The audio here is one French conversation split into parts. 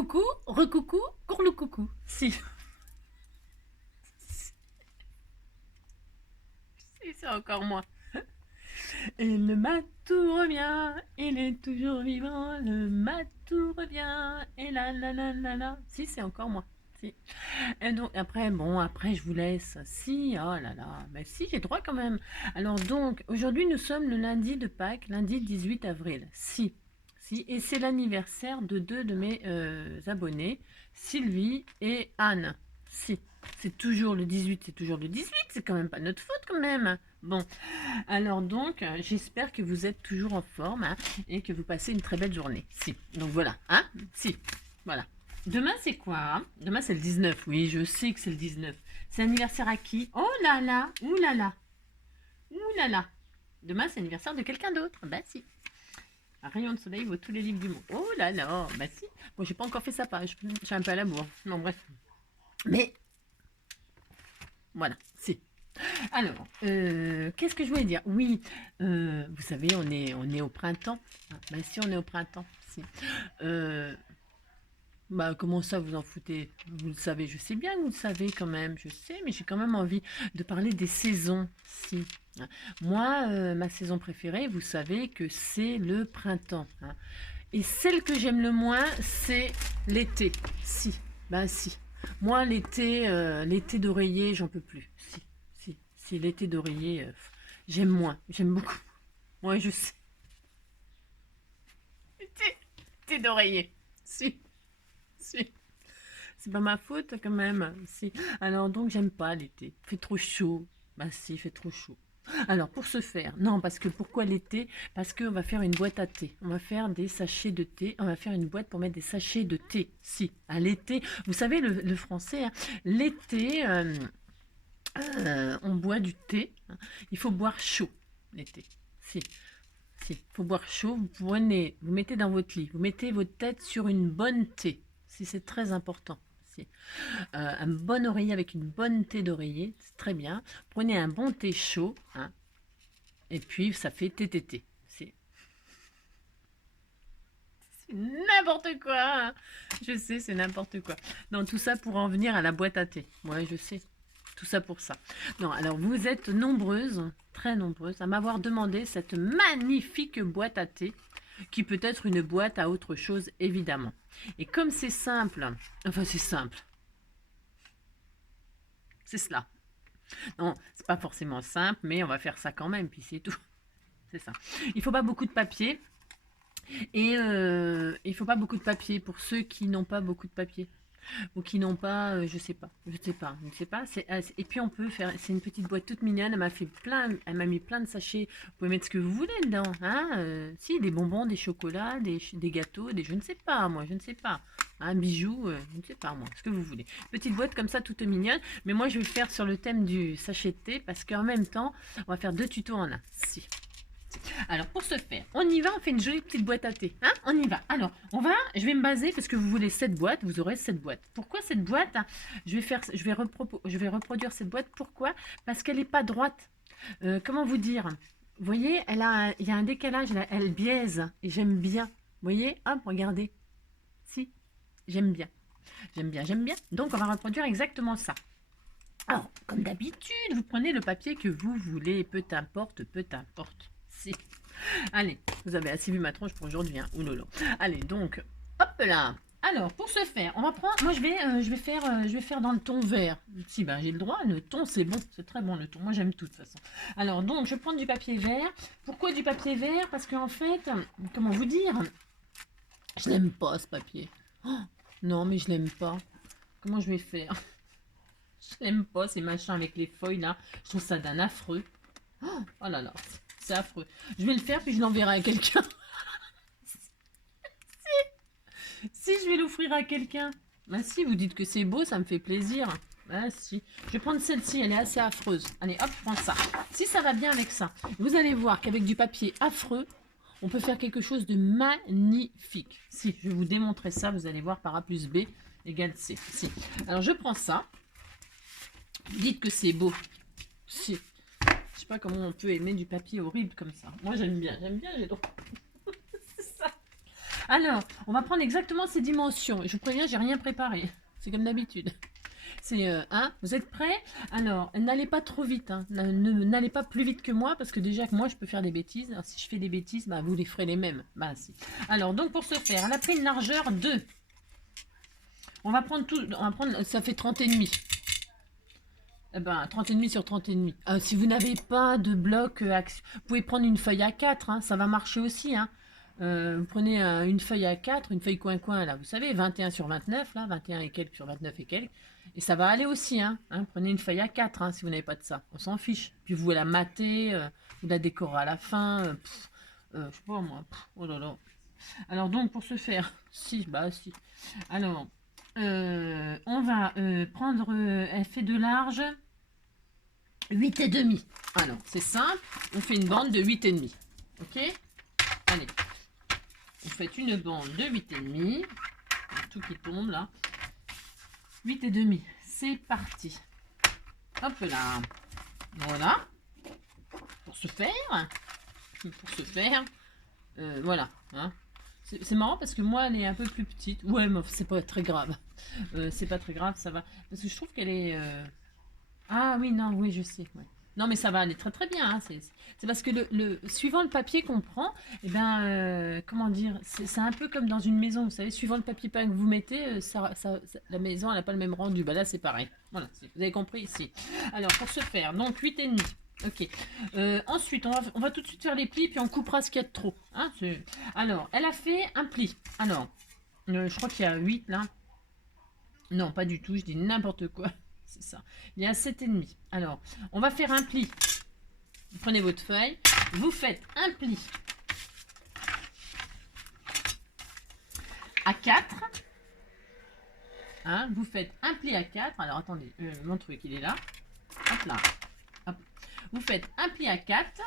coucou, recoucou, courlou coucou. Si. Si, c'est encore moi. Et le matou revient, il est toujours vivant, le matou revient, et la. Si, c'est encore moi. Si. Et donc, après, bon, après, je vous laisse. Si, oh là là, mais si, j'ai droit quand même. Alors, donc, aujourd'hui, nous sommes le lundi de Pâques, lundi 18 avril. Si. Si, et c'est l'anniversaire de deux de mes abonnés, Sylvie et Anne. Si. C'est toujours le 18, c'est toujours le 18, c'est quand même pas notre faute quand même. Bon, alors donc, j'espère que vous êtes toujours en forme hein, et que vous passez une très belle journée. Si, donc voilà, hein. Si, voilà. Demain, c'est quoi hein. Demain, c'est le 19. Oui, je sais que c'est le 19. C'est anniversaire à qui? Oh là là, ouh là là, ouh là là. Demain, c'est anniversaire de quelqu'un d'autre. Bah si. Un rayon de soleil vaut tous les livres du monde. Oh là là, bah si. Bon, j'ai pas encore fait sa page. J'ai un peu à la bourre. Non, bref. Mais, voilà, si. Alors, qu'est-ce que je voulais dire? Oui, vous savez, on est au printemps. Ah, bah si, on est au printemps. Si. Euh, Bah, comment ça, vous en foutez? Vous le savez, je sais bien que vous le savez quand même, je sais, mais j'ai quand même envie de parler des saisons. Si. Hein. Moi, ma saison préférée, vous savez que c'est le printemps. Hein. Et celle que j'aime le moins, c'est l'été. Si. Ben si. Moi, l'été d'oreiller, j'en peux plus. Si, l'été d'oreiller, j'aime moins. J'aime beaucoup. Moi, je sais. L'été d'oreiller. Si. C'est pas ma faute quand même. Si. Alors donc j'aime pas l'été. Il fait trop chaud. Bah si, il fait trop chaud. Alors pour ce faire, non parce que pourquoi l'été? Parce qu'on va faire une boîte à thé. On va faire des sachets de thé. On va faire une boîte pour mettre des sachets de thé. Si, à l'été. Vous savez le français, hein, l'été, on boit du thé. Hein. Il faut boire chaud l'été. Si. Si, il faut boire chaud, vous prenez, vous mettez dans votre lit, vous mettez votre tête sur une bonne thé, si c'est très important. Si. Un bon oreiller avec une bonne thé d'oreiller, c'est très bien. Prenez un bon thé chaud, hein, et puis ça fait thé. C'est n'importe quoi. Hein. Je sais, c'est n'importe quoi. Non, tout ça pour en venir à la boîte à thé. Ouais, je sais. Tout ça pour ça. Non, alors vous êtes nombreuses, très nombreuses, à m'avoir demandé cette magnifique boîte à thé, qui peut être une boîte à autre chose, évidemment. Et comme c'est simple, enfin c'est simple, c'est cela. Non, c'est pas forcément simple, mais on va faire ça quand même, puis c'est tout. C'est ça. Il faut pas beaucoup de papier. Et il faut pas beaucoup de papier pour ceux qui n'ont pas beaucoup de papier. Ou qui n'ont pas, je ne sais pas. Et puis on peut faire, c'est une petite boîte toute mignonne. Elle m'a mis plein de sachets. Vous pouvez mettre ce que vous voulez dedans, hein. Si des bonbons, des chocolats, des gâteaux, je ne sais pas, moi, je ne sais pas. Un bijou, je ne sais pas moi, ce que vous voulez. Petite boîte comme ça, toute mignonne. Mais moi, je vais faire sur le thème du sachet de thé parce qu'en même temps, on va faire 2 tutos en un. Si. Alors, pour ce faire, on y va, on fait une jolie petite boîte à thé. Hein, on y va. Alors, je vais me baser, parce que vous voulez cette boîte, vous aurez cette boîte. Pourquoi cette boîte? Je vais reproduire cette boîte. Pourquoi? Parce qu'elle n'est pas droite. Comment vous dire? Vous voyez, il y a un décalage, là, elle biaise. Et j'aime bien. Vous voyez? Hop, regardez. Si, j'aime bien. J'aime bien. Donc, on va reproduire exactement ça. Alors, comme d'habitude, vous prenez le papier que vous voulez, peu importe. Si. Allez, vous avez assez vu ma tronche pour aujourd'hui, hein. Oulolo. Allez, donc, hop là. Alors, pour ce faire, on va prendre. Moi, je vais faire dans le ton vert. Si, ben, j'ai le droit. Le ton, c'est bon. C'est très bon, le ton. Moi, j'aime tout, de toute façon. Alors, donc, je vais prendre du papier vert. Pourquoi du papier vert? Parce qu'en fait, comment vous dire? Je l'aime pas, ce papier. Oh, non, mais je l'aime pas. Comment je vais faire? Je l'aime pas, ces machins avec les feuilles, là. Je trouve ça d'un affreux. Oh là là, c'est affreux. Je vais le faire, puis je l'enverrai à quelqu'un. Si je vais l'offrir à quelqu'un. Ah si, vous dites que c'est beau, ça me fait plaisir. Ah si. Je vais prendre celle-ci, elle est assez affreuse. Allez, hop, je prends ça. Si ça va bien avec ça, vous allez voir qu'avec du papier affreux, on peut faire quelque chose de magnifique. Si, je vais vous démontrer ça, vous allez voir par A plus B égale C. Si. Alors, je prends ça. Dites que c'est beau. Si. Je sais pas comment on peut aimer du papier horrible comme ça. Moi, j'aime bien, j'ai droit. C'est ça. Alors, on va prendre exactement ces dimensions. Je vous préviens, j'ai rien préparé. C'est comme d'habitude. C'est vous êtes prêts? Alors, n'allez pas trop vite. Hein. N'allez pas plus vite que moi, parce que déjà que moi, je peux faire des bêtises. Alors, si je fais des bêtises, bah, vous les ferez les mêmes. Bah, si. Alors, donc pour ce faire, elle a pris une largeur 2. On va prendre tout. On va prendre, ça fait 30 et demi. Eh ben, 30 et demi sur 30 et demi. Si vous n'avez pas de bloc, vous pouvez prendre une feuille A4, hein, ça va marcher aussi. Hein. Vous prenez une feuille A4, une feuille coin-coin, là, vous savez, 21 sur 29, là, 21 et quelques sur 29 et quelques. Et ça va aller aussi, hein. Prenez une feuille A4, hein, si vous n'avez pas de ça. On s'en fiche. Puis vous la matez, vous la décorez à la fin. Je sais pas moi. Oh là là. Alors donc, pour ce faire, si, bah si. Alors, on va prendre, elle fait de large 8 et demi. Alors, c'est simple, on fait une bande de 8 et demi. Ok? Allez, vous faites une bande de 8 et demi. Tout qui tombe là. 8 et demi, c'est parti. Hop là. Voilà. Pour ce faire, voilà. Hein. C'est marrant parce que moi, elle est un peu plus petite. Ouais, mais c'est pas très grave. C'est pas très grave, ça va. Parce que je trouve qu'elle est... Ah oui, non, oui, je sais. Ouais. Non, mais ça va aller très très bien. Hein. C'est parce que suivant le papier qu'on prend, eh ben, comment dire, c'est un peu comme dans une maison. Vous savez, suivant le papier peint que vous mettez, la maison, elle n'a pas le même rendu. Bah là, c'est pareil. Voilà, vous avez compris ici. Alors, pour ce faire, donc 8 et demi. Ok. Ensuite, on va tout de suite faire les plis, puis on coupera ce qu'il y a de trop. Hein, alors, elle a fait un pli. Alors, je crois qu'il y a 8 là. Non, pas du tout, je dis n'importe quoi. C'est ça. Il y a 7,5. Alors, on va faire un pli. Vous prenez votre feuille, vous faites un pli à 4. Hein, vous faites un pli à 4. Alors, attendez, mon truc, il est là. Hop là. Hop. Vous faites un pli à 4.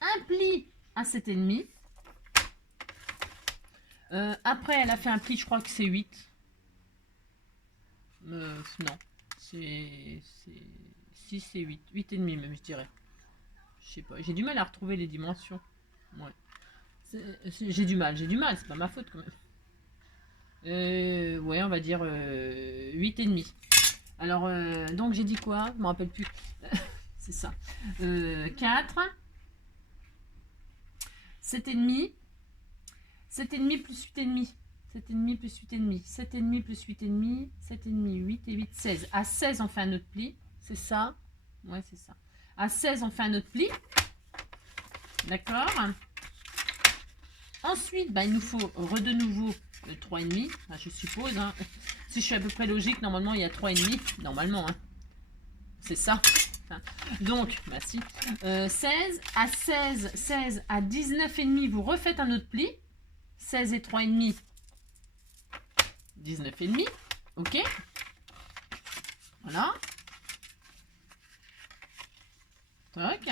Un pli à 7,5. Après, elle a fait un pli, je crois que c'est 8. Non, c'est 6 et 8. 8 et demi même, je dirais. Je sais pas, j'ai du mal à retrouver les dimensions. Ouais. J'ai du mal, c'est pas ma faute quand même. Ouais, on va dire 8 et demi. Alors, donc j'ai dit quoi? Je me rappelle plus. C'est ça. 4. 7 et demi. 7 et demi plus 8 et demi. 7,5 plus 8,5. 7,5 plus 8,5. 7,5, 8 et 8, 16. À 16, on fait un autre pli. C'est ça? Ouais, c'est ça. À 16, on fait un autre pli. D'accord? Ensuite, bah, il nous faut de nouveau 3,5. Bah, je suppose. Hein. Si je suis à peu près logique, normalement, il y a 3,5. Normalement. Hein. C'est ça. Enfin, donc, bah si. 16 à 16. 16 à 19,5. Vous refaites un autre pli. 16 et 3,5. 19,5. Ok. Voilà. Toc.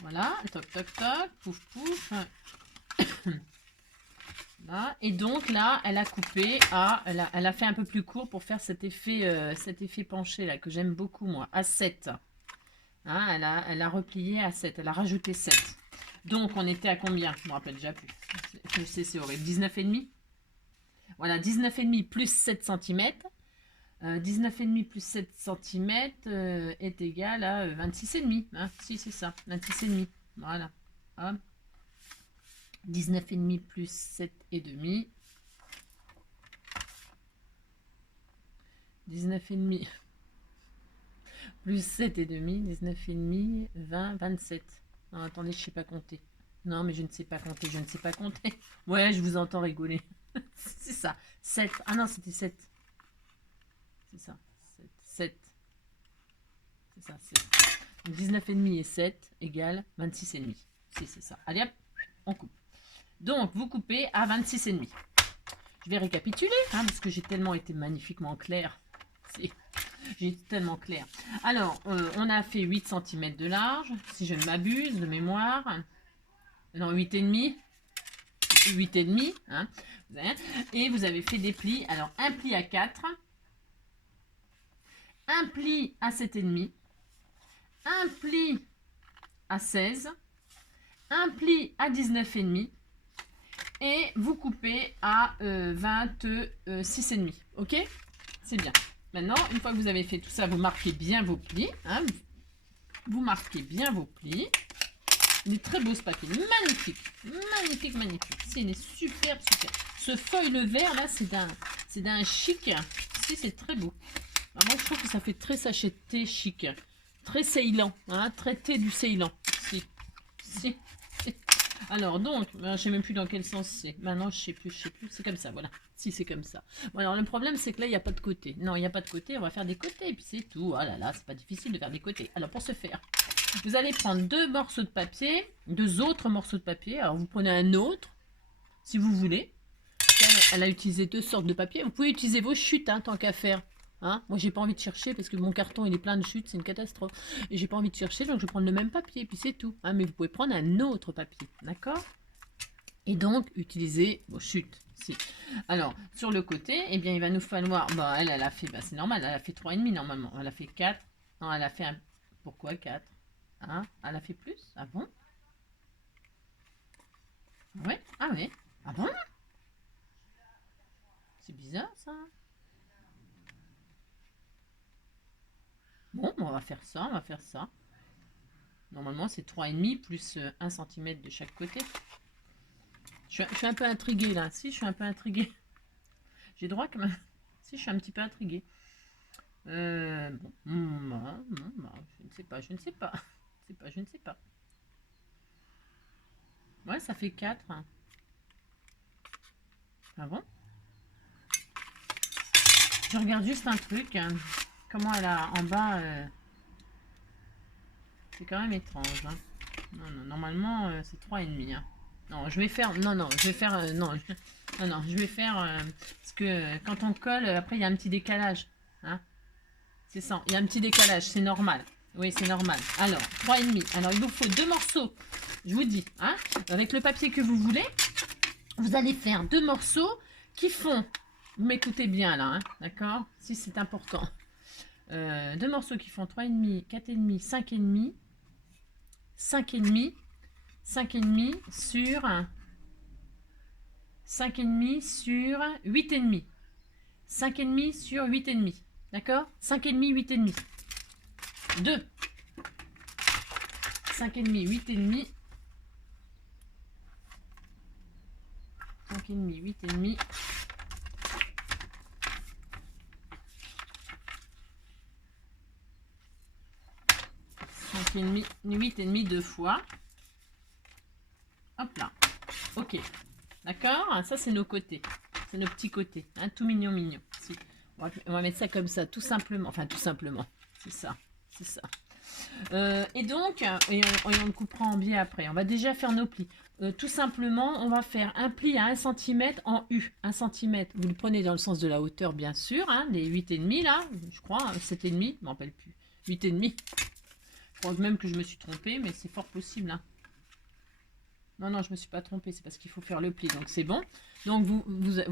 Voilà. Toc, toc, toc. Pouf, pouf. Là. Et donc là, elle a coupé à... Elle a fait un peu plus court pour faire cet effet penché là, que j'aime beaucoup moi. À 7. Hein, elle a replié à 7. Elle a rajouté 7. Donc, on était à combien? Je me rappelle déjà plus. Je sais, c'est horrible. 19,5. Voilà, 19,5 plus 7 cm. 19,5 plus 7 cm est égal à 26,5. Hein, si, c'est ça. 26,5. Voilà. Hop. 19,5 plus 7,5. 19,5 plus 7,5. 19,5. 20, 27. Non, attendez, je ne sais pas compter. Non, mais je ne sais pas compter, je ne sais pas compter. Ouais, je vous entends rigoler. C'est ça. 7. Ah non, c'était 7. C'est ça. 7. C'est ça, 7. Donc 19,5 et 7 égale 26,5. Si, c'est ça. Allez hop, on coupe. Donc, vous coupez à 26,5. Je vais récapituler, hein, parce que j'ai tellement été magnifiquement clair. Si. J'ai été tellement clair. Alors, on a fait 8 cm de large, si je ne m'abuse, de mémoire. Non, 8,5. 8,5. Hein. Et vous avez fait des plis. Alors, un pli à 4. Un pli à 7,5. Un pli à 16. un pli à 19,5 et vous coupez à 26,5. Ok? C'est bien. Maintenant, une fois que vous avez fait tout ça, vous marquez bien vos plis. Hein, vous marquez bien vos plis. Il est très beau ce papier. Magnifique. Magnifique, magnifique. Il est superbe, super. Ce feuille vert là, c'est d'un chic. Si, c'est très beau. Alors, moi, je trouve que ça fait très sachet de thé chic. Très Ceylan. Hein, très thé du Ceylan. Si. Si. Si. Alors, donc, je sais même plus dans quel sens c'est. Maintenant, je sais plus. C'est comme ça, voilà. Si, c'est comme ça. Bon, alors, le problème, c'est que là, il n'y a pas de côté. Non, il n'y a pas de côté. On va faire des côtés, et puis c'est tout. Ah là là, c'est pas difficile de faire des côtés. Alors, pour ce faire, vous allez prendre deux morceaux de papier, deux autres morceaux de papier. Alors, vous prenez un autre, si vous voulez. Elle a utilisé deux sortes de papier. Vous pouvez utiliser vos chutes, hein, tant qu'à faire. Hein, moi, j'ai pas envie de chercher parce que mon carton, il est plein de chutes. C'est une catastrophe. Et j'ai pas envie de chercher, donc je vais prendre le même papier, puis c'est tout. Hein, mais vous pouvez prendre un autre papier, d'accord? Et donc, utiliser vos chutes. Si. Alors, sur le côté, eh bien, il va nous falloir... Bah, elle a fait... Bah, c'est normal, elle a fait 3,5 normalement. Elle a fait 4. Non, elle a fait un... Pourquoi 4? Hein? Elle a fait plus? Ah bon? Ouais? Ah oui? Ah bon? C'est bizarre, ça. Bon, on va faire ça, on va faire ça. Normalement, c'est 3,5 plus 1 cm de chaque côté. Je suis un peu intriguée, là. Si, je suis un peu intriguée. J'ai droit quand même. Si, je suis un petit peu intriguée. Bon. Je ne sais pas, je ne sais pas. Je ne sais pas. Ouais, ça fait 4. Ah bon? Je regarde juste un truc. Hein. Comment elle a en bas... C'est quand même étrange. Hein. Non, non, normalement, c'est 3,5. Hein. Non, je vais faire... Non, je vais faire... non, je vais faire... parce que quand on colle, après, il y a un petit décalage. Hein. C'est ça, il y a un petit décalage, c'est normal. Oui, c'est normal. Alors, 3,5. Alors, il vous faut deux morceaux. Je vous dis, hein, avec le papier que vous voulez, vous allez faire deux morceaux qui font... Vous m'écoutez bien, là, hein, d'accord? Si, c'est important. Deux morceaux qui font 3,5, 4,5, 5,5, 5,5, 5,5 sur 5,5 sur 8,5. 5,5 sur 8,5. D'accord? 5,5, 8,5. 2. 5,5, 8,5. 5,5, 8,5. 5,5, 8,5 deux fois. Hop là. Ok. D'accord? Ça, c'est nos côtés. C'est nos petits côtés. Hein, tout mignon, mignon. Si. On va mettre ça comme ça, tout simplement. Enfin, tout simplement. C'est ça. C'est ça. Et donc, on le coupera en biais après. On va déjà faire nos plis. Tout simplement, on va faire un pli à 1 cm en U. 1 cm. Vous le prenez dans le sens de la hauteur, bien sûr. Hein, les 8,5 là, je crois. 7,5, je ne me rappelle plus. 8,5. Je crois même que je me suis trompée, mais c'est fort possible. Hein. Non, non, je ne me suis pas trompée. C'est parce qu'il faut faire le pli. Donc, c'est bon. Donc, vous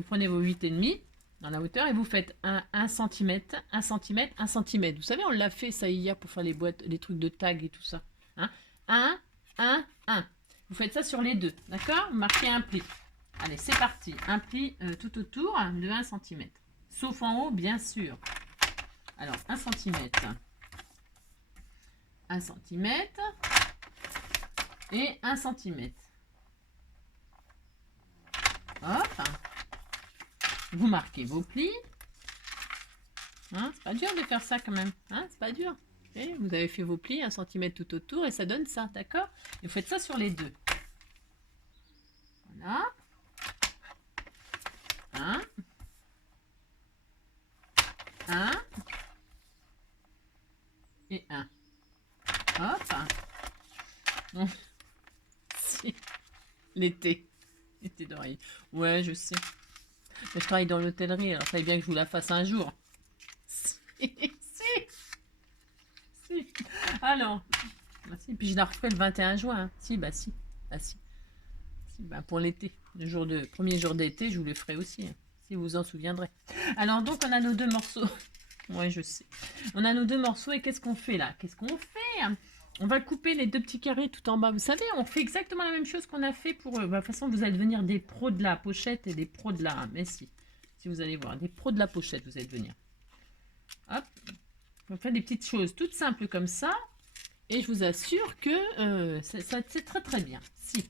prenez vos 8,5 dans la hauteur et vous faites 1 cm, 1 cm, 1 cm. Vous savez, on l'a fait ça hier pour faire les boîtes, les trucs de tag et tout ça. Hein, 1, 1, 1. Vous faites ça sur les deux. D'accord? Vous marquez un pli. Allez, c'est parti. Un pli tout autour de 1 cm. Sauf en haut, bien sûr. Alors, 1 cm. 1 cm et 1 cm. Hop. Vous marquez vos plis. Hein, c'est pas dur de faire ça quand même. Hein, c'est pas dur. Okay, vous avez fait vos plis 1 cm tout autour et ça donne ça, d'accord? Et vous faites ça sur les deux. Voilà. 1. 1. Et 1. Hop. Bon. Si. L'été. L'été d'oreille. Ouais, je sais. Mais je travaille dans l'hôtellerie, alors ça va bien que je vous la fasse un jour. Si. Alors. Bah, si. Puis je la referai le 21 juin. Hein. Si, bah si. Bah si. Bah, pour l'été. Le premier jour d'été, je vous le ferai aussi. Hein, si vous vous en souviendrez. Alors, donc, on a nos deux morceaux. Ouais, je sais. On a nos deux morceaux et qu'est-ce qu'on fait là? Qu'est-ce qu'on fait? On va couper les 2 petits carrés tout en bas. Vous savez, on fait exactement la même chose qu'on a fait pour... de toute façon, vous allez devenir des pros de la pochette et des pros de la... Mais si vous allez voir, des pros de la pochette, vous allez devenir. Hop. On fait des petites choses toutes simples comme ça. Et je vous assure que c'est très très bien. Si.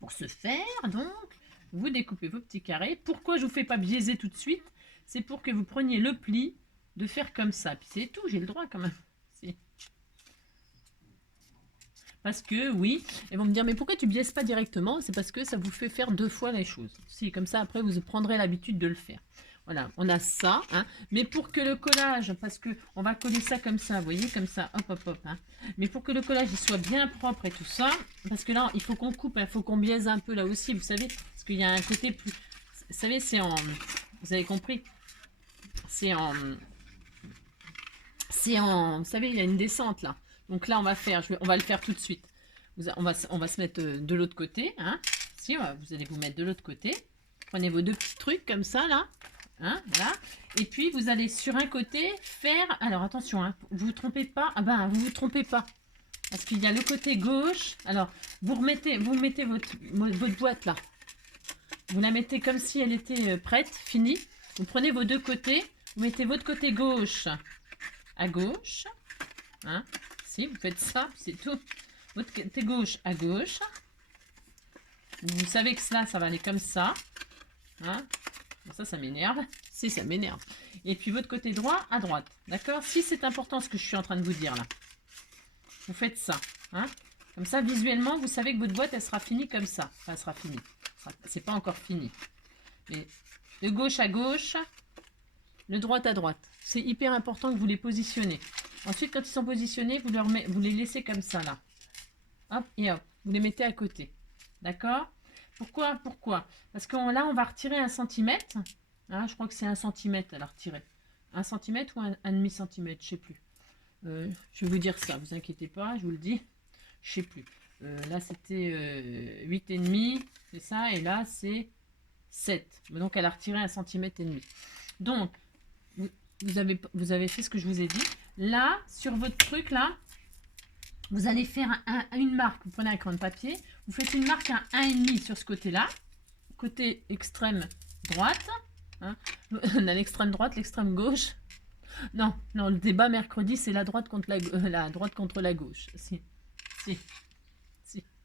Pour ce faire, donc, vous découpez vos petits carrés. Pourquoi je ne vous fais pas biaiser tout de suite? C'est pour que vous preniez le pli de faire comme ça. Puis c'est tout, j'ai le droit quand même. Si. Parce que, oui, ils vont me dire, mais pourquoi tu biaises pas directement? C'est parce que ça vous fait faire 2 fois les choses. Si, comme ça, après, vous prendrez l'habitude de le faire. Voilà, on a ça, hein. Mais pour que le collage, parce que on va coller ça comme ça, vous voyez, comme ça, hop, hop, hop. Hein. Mais pour que le collage il soit bien propre et tout ça, parce que là, il faut qu'on coupe, il faut qu'on biaise un peu là aussi, vous savez, parce qu'il y a un côté plus... Vous savez, c'est en... Vous avez compris? C'est en... Vous savez, il y a une descente là. Donc là, on va faire, on va le faire tout de suite. On va se mettre de l'autre côté. Hein. Si, vous allez vous mettre de l'autre côté. Prenez vos 2 petits trucs comme ça là. Hein, voilà. Et puis vous allez sur un côté faire... Alors attention, hein, vous vous trompez pas. Ah ben, vous vous trompez pas. Parce qu'il y a le côté gauche. Alors, vous mettez votre boîte là. Vous la mettez comme si elle était prête, finie. Vous prenez vos 2 côtés. Vous mettez votre côté gauche à gauche. Hein, si, vous faites ça, c'est tout. Votre côté gauche à gauche. Vous savez que ça va aller comme ça. Hein. Bon, ça m'énerve. Si, ça m'énerve. Et puis votre côté droit à droite. D'accord? Si c'est important ce que je suis en train de vous dire là. Vous faites ça. Hein. Comme ça, visuellement, vous savez que votre boîte, elle sera finie comme ça. Enfin, elle sera finie. C'est pas encore fini. Mais de gauche à gauche, de droite à droite. C'est hyper important que vous les positionnez. Ensuite, quand ils sont positionnés, vous les laissez comme ça, là. Hop, et hop. Vous les mettez à côté. D'accord? Pourquoi? Parce que là, on va retirer 1 centimètre. Hein, je crois que c'est 1 centimètre à la retirer. 1 centimètre ou 1,5 centimètre, je sais plus. Je vais vous dire ça, vous inquiétez pas, je vous le dis. Je sais plus. Là, c'était 8,5, c'est ça. Et là, c'est 7. Donc, elle a retiré 1,5 centimètre. Donc, vous avez fait ce que je vous ai dit. Là, sur votre truc, là, vous allez faire une marque. Vous prenez un crayon de papier. Vous faites une marque à 1,5 sur ce côté-là. Côté extrême droite. Hein. On a l'extrême droite, l'extrême gauche. Non, le débat mercredi, c'est la droite contre la gauche. Si.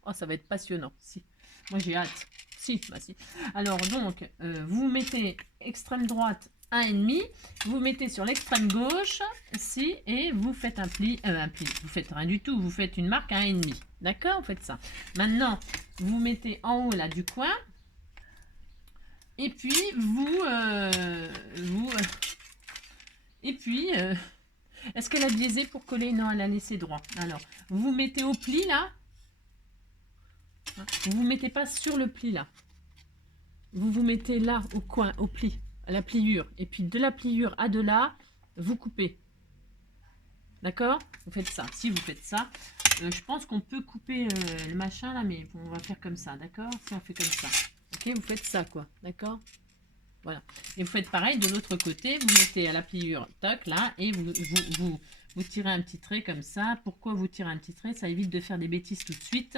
Oh, ça va être passionnant. Si. Moi, j'ai hâte. Si. Alors, donc, vous mettez extrême droite 1,5, vous mettez sur l'extrême gauche, si, et vous faites un pli, vous faites rien du tout, vous faites une marque à 1,5. D'accord? Vous faites ça. Maintenant, vous mettez en haut, là, du coin, et puis, est-ce qu'elle a biaisé pour coller? Non, elle a laissé droit. Alors, vous mettez au pli, là. Vous ne vous mettez pas sur le pli, là. Vous vous mettez là, au coin, au pli, à la pliure. Et puis, de la pliure à de là, vous coupez. D'accord? Vous faites ça. Si vous faites ça, je pense qu'on peut couper le machin, là, mais on va faire comme ça. D'accord? Si on fait comme ça. Ok? Vous faites ça, quoi. D'accord? Voilà. Et vous faites pareil de l'autre côté. Vous mettez à la pliure, toc, là, et vous tirez un petit trait comme ça. Pourquoi vous tirez un petit trait? Ça évite de faire des bêtises tout de suite.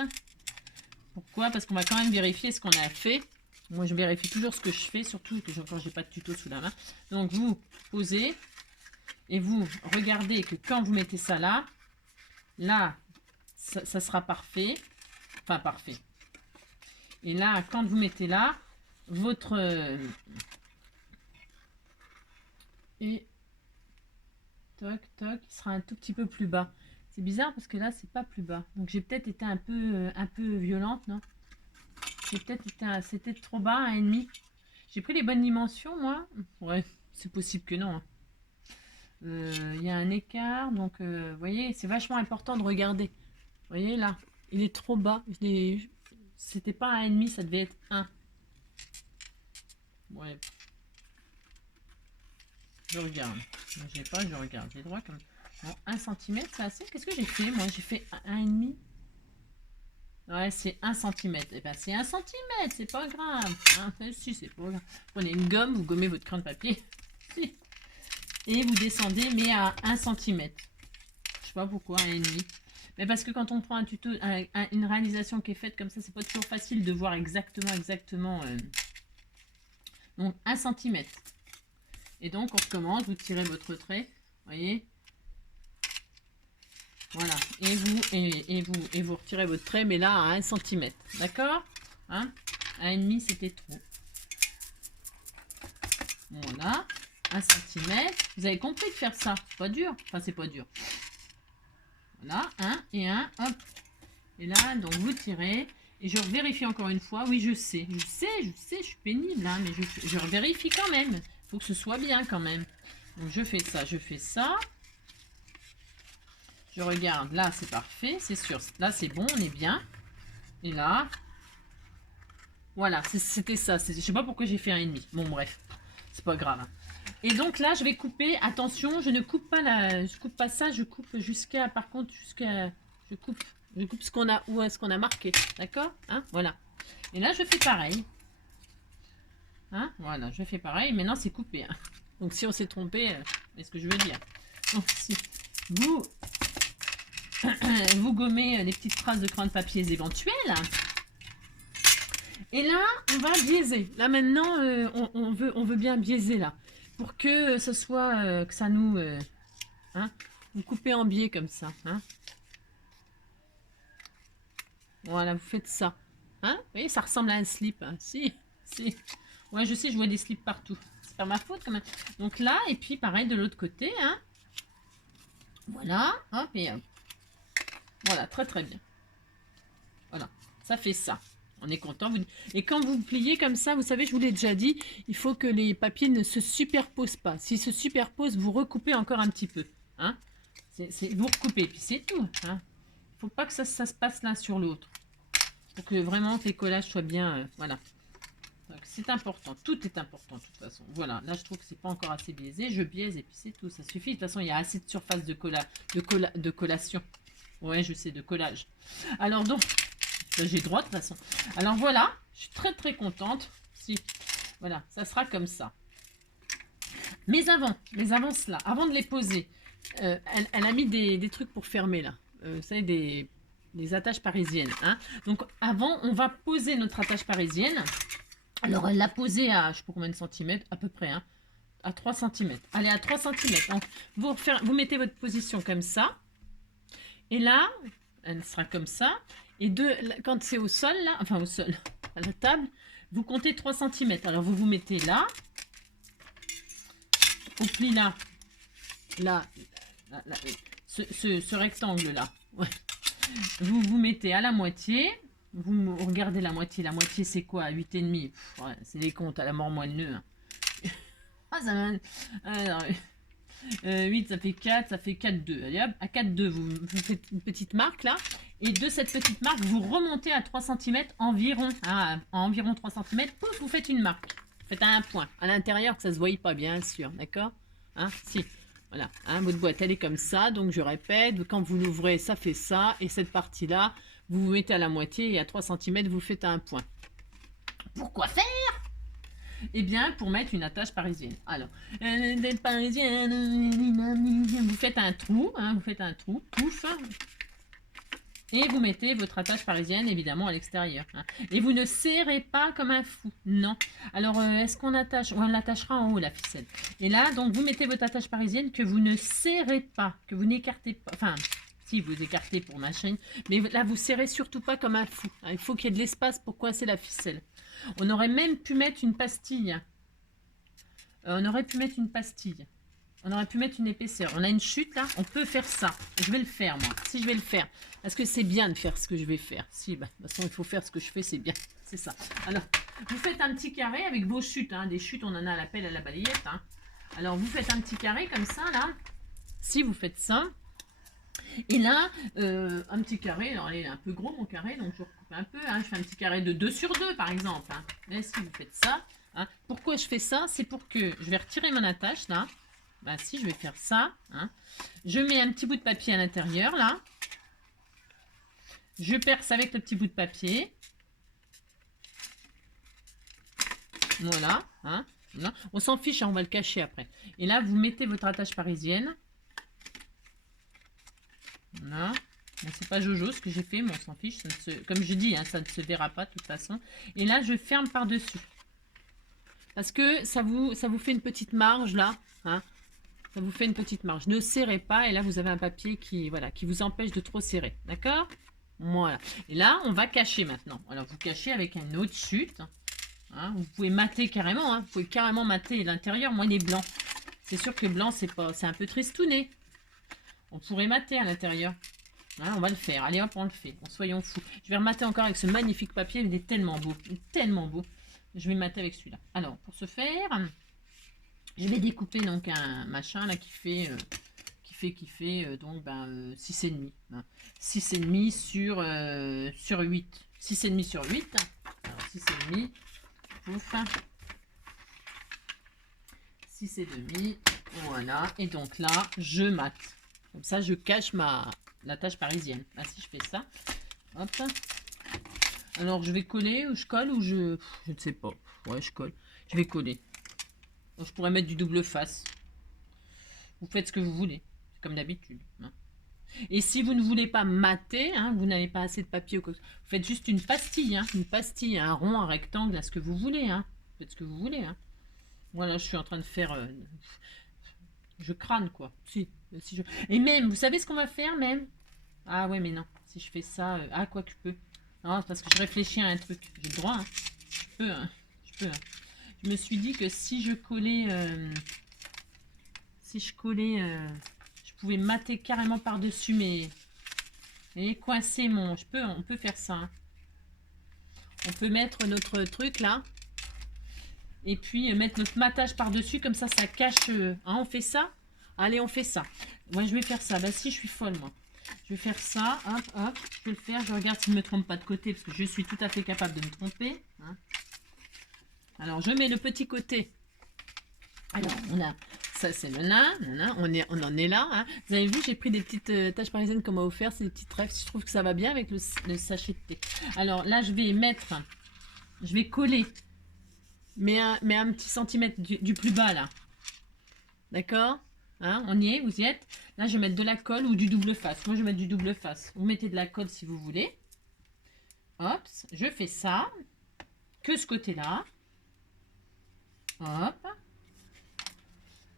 Pourquoi? Parce qu'on va quand même vérifier ce qu'on a fait. Moi, je vérifie toujours ce que je fais, surtout que quand j'ai pas de tuto sous la main. Donc, vous posez et vous regardez que quand vous mettez ça là, ça sera parfait. Enfin, parfait. Et là, quand vous mettez là, votre... et toc, toc, il sera un tout petit peu plus bas. C'est bizarre parce que là, c'est pas plus bas. Donc, j'ai peut-être été un peu violente, non? C'était trop bas, 1,5. J'ai pris les bonnes dimensions, moi. Ouais, c'est possible que non. Il y a un écart, donc vous voyez, c'est vachement important de regarder. Vous voyez là, il est trop bas. C'était pas 1,5, ça devait être 1. Ouais. Je regarde. Je n'ai pas, je regarde. J'ai droit comme. Bon, 1 cm, c'est assez. Qu'est-ce que j'ai fait? Moi, j'ai fait 1,5. Ouais, c'est 1 cm. Et ben, c'est 1 cm, c'est pas grave. Hein, si, c'est pas grave. Prenez une gomme, vous gommez votre crayon de papier. Si. Et vous descendez, mais à 1 cm. Je sais pas pourquoi, 1,5. Mais parce que quand on prend un tuto, une réalisation qui est faite comme ça, c'est pas toujours facile de voir exactement. Donc 1 centimètre. Et donc on recommence, vous tirez votre trait, voyez. Voilà, et vous retirez votre trait, mais là à 1 centimètre, d'accord, hein, 1,5 c'était trop. Voilà, 1 centimètre. Vous avez compris de faire ça, c'est pas dur, enfin c'est pas dur. Voilà, 1 et 1, hop. Et là, donc vous tirez, et je vérifie encore une fois, oui je sais, je suis pénible, hein, mais je vérifie quand même, il faut que ce soit bien quand même. Donc je fais ça, je regarde, là c'est parfait, c'est sûr, là c'est bon, on est bien. Et là, voilà, c'était ça, je sais pas pourquoi j'ai fait 1,5. Bon bref, c'est pas grave. Hein. Et donc là je vais couper, attention, je ne coupe pas je coupe pas ça, je coupe jusqu'à, par contre, je coupe ce qu'on a, où est-ce qu'on a marqué, d'accord, hein, voilà. Et là je fais pareil. Hein, voilà, je fais pareil, maintenant c'est coupé. Hein. Donc si on s'est trompé, c'est ce que je veux dire. Donc si vous vous gommez les petites traces de crayon de papier éventuelles. Et là, on va biaiser. Là maintenant, on veut bien biaiser là. Pour que ce soit, que ça nous... hein, vous coupez en biais comme ça. Hein. Voilà, vous faites ça. Hein, vous voyez, ça ressemble à un slip. Hein. Si. Ouais, je sais, je vois des slips partout. C'est pas ma faute quand même. Donc là, et puis pareil de l'autre côté. Hein. Voilà, hop et hop. Voilà, très très bien. Voilà, ça fait ça. On est content. Et quand vous pliez comme ça, vous savez, je vous l'ai déjà dit, il faut que les papiers ne se superposent pas. S'ils se superposent, vous recoupez encore un petit peu. Hein, vous recoupez, puis c'est tout. Il ne faut pas que ça se passe l'un sur l'autre. Pour que vraiment les collages soient bien... voilà. C'est important. Tout est important de toute façon. Voilà, là je trouve que c'est pas encore assez biaisé. Je biaise et puis c'est tout. Ça suffit. De toute façon, il y a assez de surface de collation. Ouais, je sais, de collage. Alors donc... j'ai droit de toute façon. Alors voilà, je suis très très contente. Si, voilà, ça sera comme ça. Mais avant cela, avant de les poser, elle a mis des trucs pour fermer là. Vous savez, des attaches parisiennes. Hein. Donc avant, on va poser notre attache parisienne. Alors elle l'a posée à, je sais pas combien de centimètres, à peu près, hein, à 3 cm. Allez, à 3 cm. Donc vous mettez votre position comme ça. Et là, elle sera comme ça. Et quand c'est au sol, là, enfin au sol, à la table, vous comptez 3 cm. Alors vous vous mettez là, au pli là, ce rectangle là. Ouais. Vous vous mettez à la moitié, vous regardez la moitié c'est quoi? 8,5. Ouais, c'est les comptes à la mort moins le nœud. Hein. Ah, ça va. 8, ça fait 4, ça fait 4,2. Allez hop, à 4,2, vous faites une petite marque là. Et de cette petite marque, vous remontez à 3 cm environ. Hein, à environ 3 cm, pouf, vous faites une marque. Vous faites un point. À l'intérieur, que ça se voie pas bien sûr. D'accord, hein, si. Voilà, hein, votre boîte, elle est comme ça. Donc, je répète, quand vous l'ouvrez, ça fait ça. Et cette partie-là, vous vous mettez à la moitié et à 3 cm, vous faites un point. Pourquoi faire? Eh bien, pour mettre une attache parisienne. Alors, vous faites un trou, hein, pouf, et vous mettez votre attache parisienne, évidemment, à l'extérieur. Hein. Et vous ne serrez pas comme un fou, non. Alors, est-ce qu'on attache? On l'attachera en haut, la ficelle. Et là, donc, vous mettez votre attache parisienne que vous ne serrez pas, que vous n'écartez pas, enfin... Si, vous écartez pour ma chaîne. Mais là, vous serrez surtout pas comme un fou. Hein. Il faut qu'il y ait de l'espace pour coincer la ficelle. On aurait même pu mettre une pastille. On aurait pu mettre une épaisseur. On a une chute là. On peut faire ça. Je vais le faire, moi. Si je vais le faire. Est-ce que c'est bien de faire ce que je vais faire? Si, bah, de toute façon, il faut faire ce que je fais. C'est bien. C'est ça. Alors, vous faites un petit carré avec vos chutes. Hein. Des chutes, on en a à la pelle, à la balayette. Hein. Alors, vous faites un petit carré comme ça, là. Si vous faites ça... Et là, un petit carré, alors il est un peu gros mon carré, donc je recoupe un peu, hein, je fais un petit carré de 2 sur 2 par exemple. Hein. Mais si vous faites ça, hein, pourquoi je fais ça? C'est pour que je vais retirer mon attache là. Bah si, je vais faire ça. Hein. Je mets un petit bout de papier à l'intérieur là. Je perce avec le petit bout de papier. Voilà. Hein, voilà. On s'en fiche, on va le cacher après. Et là, vous mettez votre attache parisienne. Voilà. Bon, c'est pas Jojo ce que j'ai fait, mais on s'en fiche. Ça ne se, comme je dis, hein, ça ne se verra pas de toute façon. Et là, je ferme par-dessus. Parce que ça vous fait une petite marge là. Hein, ça vous fait une petite marge. Ne serrez pas. Et là, vous avez un papier qui, voilà, qui vous empêche de trop serrer. D'accord? Voilà. Et là, on va cacher maintenant. Alors, vous cachez avec un autre chute. Hein, vous pouvez mater carrément. Hein, vous pouvez carrément mater l'intérieur. Moi, il est blanc. C'est sûr que blanc, c'est un peu tristouné. On pourrait mater à l'intérieur. Hein, on va le faire. Allez hop, on le fait. Bon, soyons fous. Je vais remater encore avec ce magnifique papier. Il est tellement beau. Il est tellement beau. Je vais mater avec celui-là. Alors, pour ce faire, je vais découper donc un machin là qui fait donc 6,5. Hein. 6,5 sur 8. 6,5 sur 8. Alors, 6,5. Pouf. 6,5. Voilà. Et donc là, je mate. Comme ça, je cache la tâche parisienne. Là, si je fais ça. Hop. Alors, je vais coller ou je colle ou je ne sais pas. Ouais, je colle. Je vais coller. Donc, je pourrais mettre du double face. Vous faites ce que vous voulez. Comme d'habitude. Hein. Et si vous ne voulez pas mater, hein, vous n'avez pas assez de papier ou quoi, vous faites juste une pastille. Hein, une pastille, un rond, un rectangle, à ce que vous voulez. Hein. Vous faites ce que vous voulez. Hein. Voilà, je suis en train de faire... je crâne, quoi. Si je... Et même, vous savez ce qu'on va faire, même? Ah ouais, mais non. Si je fais ça... ah, quoi que je peux. Non, parce que je réfléchis à un truc. J'ai le droit, hein. Je peux, hein. Je peux, hein. Je me suis dit que si je collais... je pouvais mater carrément par-dessus mes... Et coincer mon... On peut faire ça. Hein. On peut mettre notre truc, là. Et puis mettre notre matage par-dessus. Comme ça, ça cache... Hein, on fait ça? Allez, on fait ça. Moi, je vais faire ça. Bah si, je suis folle, moi. Je vais faire ça, hop, hop, je peux le faire. Je regarde si je ne me trompe pas de côté, parce que je suis tout à fait capable de me tromper. Hein. Alors, je mets le petit côté. Alors, on a, ça c'est le nain, on en est là. Hein. Vous avez vu, j'ai pris des petites taches parisiennes qu'on m'a offert, c'est des petites trèfles. Je trouve que ça va bien avec le sachet de thé. Alors là, je vais coller, mais un petit centimètre du plus bas là. D'accord? Hein, on y est, vous y êtes. Là, je vais mettre de la colle ou du double face. Moi, je vais mettre du double face. Vous mettez de la colle si vous voulez. Hop, je fais ça. Que ce côté-là. Hop.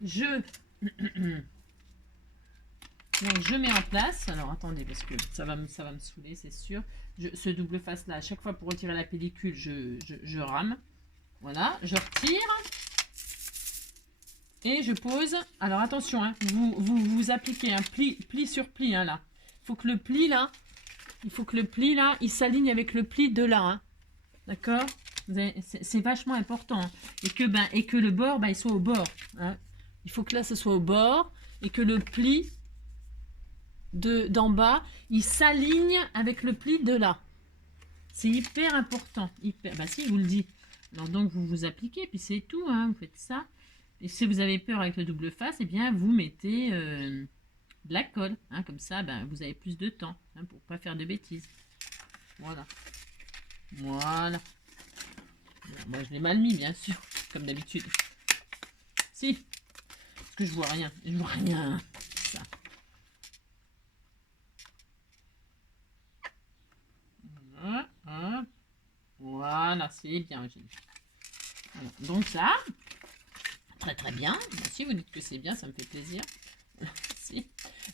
Donc, je mets en place. Alors, attendez, parce que ça va me saouler, c'est sûr. Ce double face-là, à chaque fois pour retirer la pellicule, je rame. Voilà, je retire. Et je pose. Alors attention, hein, vous appliquez un pli sur pli, hein, là. Il faut que le pli là, il s'aligne avec le pli de là. Hein. D'accord? C'est vachement important. Hein. Et que le bord, il soit au bord. Hein. Il faut que là, ce soit au bord. Et que le pli d'en bas, il s'aligne avec le pli de là. C'est hyper important. Hyper. Bah si, je vous le dis. Alors donc, vous appliquez, puis c'est tout. Hein, vous faites ça. Et si vous avez peur avec le double face, eh bien, vous mettez de la colle. Hein, comme ça, vous avez plus de temps hein, pour ne pas faire de bêtises. Voilà. Voilà. Moi, je l'ai mal mis, bien sûr, comme d'habitude. Si. Parce que je vois rien. Je vois rien. Ça. Voilà, c'est bien. Voilà. Donc ça... Très très bien. Si vous dites que c'est bien, ça me fait plaisir. Si.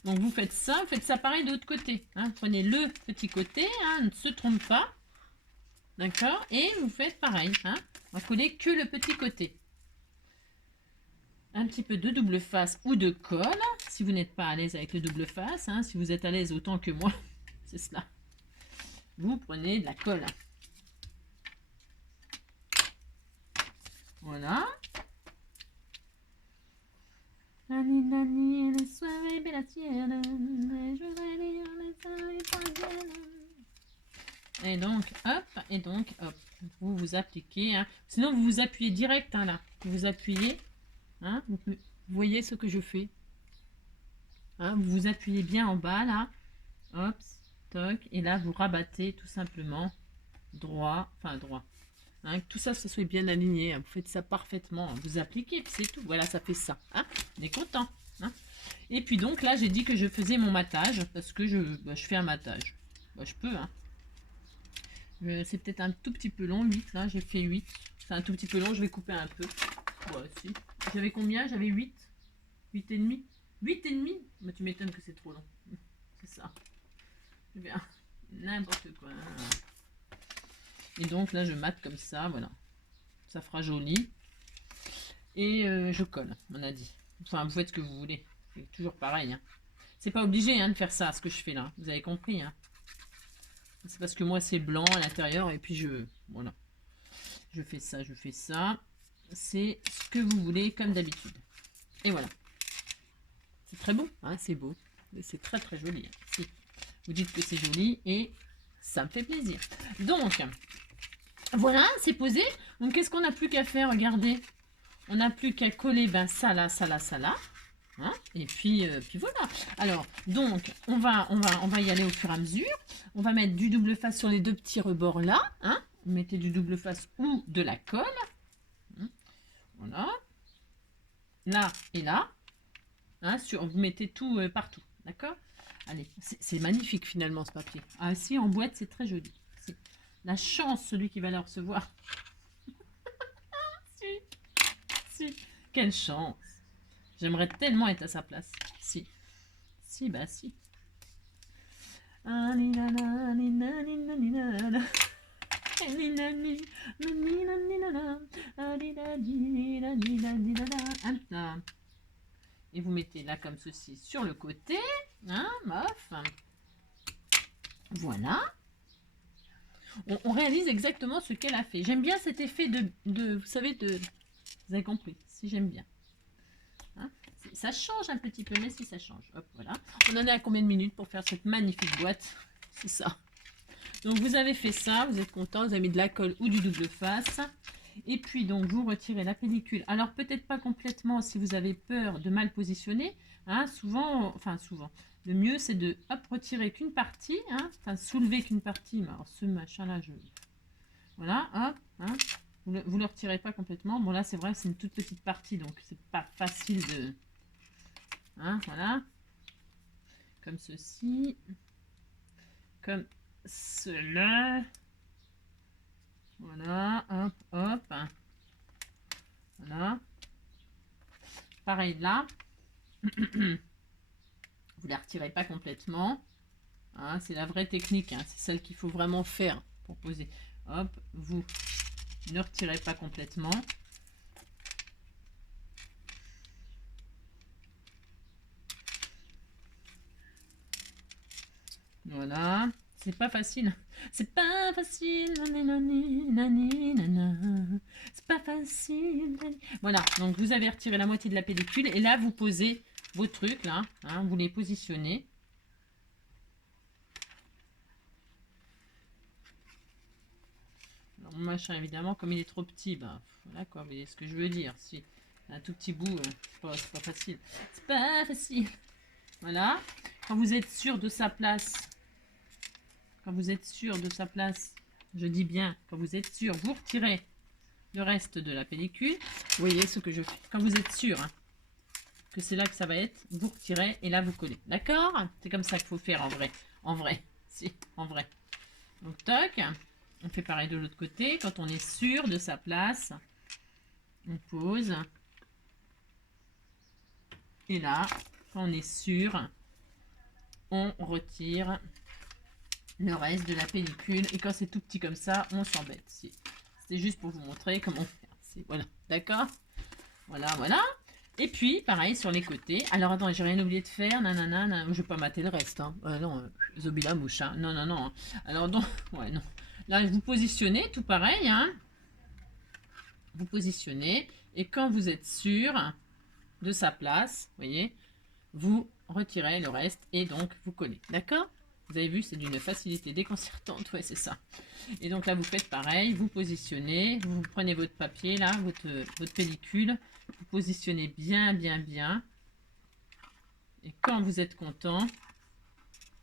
Donc vous faites ça pareil de l'autre côté. Hein. Prenez le petit côté, hein, ne se trompe pas. D'accord? Et vous faites pareil. Hein. On va coller que le petit côté. Un petit peu de double face ou de colle. Si vous n'êtes pas à l'aise avec le double face, hein, si vous êtes à l'aise autant que moi, c'est cela. Vous prenez de la colle. Voilà. Nani nani, le soleil bella ciel, et je vais lire les soleils parisiennes. Et donc, hop, vous appliquez, hein. Sinon vous vous appuyez direct, hein, là, vous appuyez, hein, vous voyez ce que je fais, hein, vous vous appuyez bien en bas, là, hop, toc, et là vous rabattez tout simplement droit, hein, que tout ça soit bien aligné, hein, vous faites ça parfaitement, hein, vous appliquez, c'est tout, voilà, ça fait ça, hein, on est content. Hein. Et puis donc là, j'ai dit que je faisais mon matage parce que je fais un matage. Je peux, hein. C'est peut-être un tout petit peu long, 8 là, j'ai fait 8. C'est un tout petit peu long, je vais couper un peu. Ouais, si. J'avais combien? J'avais 8. 8 et demi. 8 et demi? Bah, tu m'étonnes que c'est trop long. C'est ça. C'est bien. N'importe quoi. Et donc là, je mate comme ça, voilà. Ça fera joli. Et je colle, on a dit. Enfin, vous faites ce que vous voulez. C'est toujours pareil. Hein. C'est pas obligé hein, de faire ça, ce que je fais là. Vous avez compris. Hein. C'est parce que moi, c'est blanc à l'intérieur. Et puis, voilà. Je fais ça, je fais ça. C'est ce que vous voulez, comme d'habitude. Et voilà. C'est très beau. Hein, c'est beau. C'est très, très joli. Hein. Si. Vous dites que c'est joli. Et ça me fait plaisir. Donc, voilà, c'est posé. Donc, qu'est-ce qu'on n'a plus qu'à faire? Regardez. On n'a plus qu'à coller ça là, ça là, ça là. Hein, et puis voilà. Alors, donc, on va y aller au fur et à mesure. On va mettre du double face sur les deux petits rebords là. Hein. Vous mettez du double face ou de la colle. Hein, voilà. Là et là. Hein, vous mettez tout partout. D'accord? Allez, c'est magnifique finalement ce papier. Ah si, en boîte, c'est très joli. La chance, celui qui va le recevoir. Si. Quelle chance. J'aimerais tellement être à sa place. Si. Si, bah si. Et vous mettez là comme ceci sur le côté. Hein, mof. Voilà. On réalise exactement ce qu'elle a fait. J'aime bien cet effet vous savez, vous avez compris, si j'aime bien. Hein, ça change un petit peu, mais si ça change. Hop, voilà. On en est à combien de minutes pour faire cette magnifique boîte? C'est ça. Donc vous avez fait ça, vous êtes content, vous avez mis de la colle ou du double face. Et puis donc vous retirez la pellicule. Alors peut-être pas complètement si vous avez peur de mal positionner. Hein, souvent, le mieux c'est de retirer qu'une partie, hein, enfin soulever qu'une partie. Mais alors ce machin là, voilà, hop, hein, vous le retirez pas complètement. Bon là c'est vrai que c'est une toute petite partie, donc c'est pas facile de... Hein, voilà. Comme ceci. Comme cela. Voilà, hop, hop. Voilà. Pareil là. Vous la retirez pas complètement. Hein, c'est la vraie technique. Hein, c'est celle qu'il faut vraiment faire pour poser. Hop, vous ne retirez pas complètement. Voilà. C'est pas facile. C'est pas facile. C'est pas facile. Voilà. Donc vous avez retiré la moitié de la pellicule. Et là, vous posez vos trucs. Là. Hein, vous les positionnez. Alors, mon machin, évidemment, comme il est trop petit, ben, voilà quoi. Vous voyez ce que je veux dire. Si un tout petit bout, c'est pas facile. C'est pas facile. Voilà. Quand vous êtes sûr de sa place... Quand vous êtes sûr de sa place, je dis bien, quand vous êtes sûr, vous retirez le reste de la pellicule. Vous voyez ce que je fais. Quand vous êtes sûr hein, que c'est là que ça va être, vous retirez et là vous collez. D'accord? C'est comme ça qu'il faut faire en vrai. En vrai. Si, en vrai. Donc, toc. On fait pareil de l'autre côté. Quand on est sûr de sa place, on pose. Et là, quand on est sûr, on retire le reste de la pellicule. Et quand c'est tout petit comme ça, on s'embête. C'était juste pour vous montrer comment faire. Voilà, d'accord? Voilà, voilà. Et puis, pareil, sur les côtés. Alors, attends, j'ai rien oublié de faire. Nanana, je vais pas mater le reste. Hein. Non, Zobi la mouche. Hein. Non, non, non. Alors, donc, ouais, non. Là, vous positionnez, tout pareil. Hein. Vous positionnez. Et quand vous êtes sûr de sa place, vous voyez, vous retirez le reste et donc vous collez. D'accord? Vous avez vu, c'est d'une facilité déconcertante. Ouais, c'est ça. Et donc là, vous faites pareil. Vous positionnez. Vous prenez votre papier, là, votre pellicule. Vous positionnez bien, bien, bien. Et quand vous êtes content,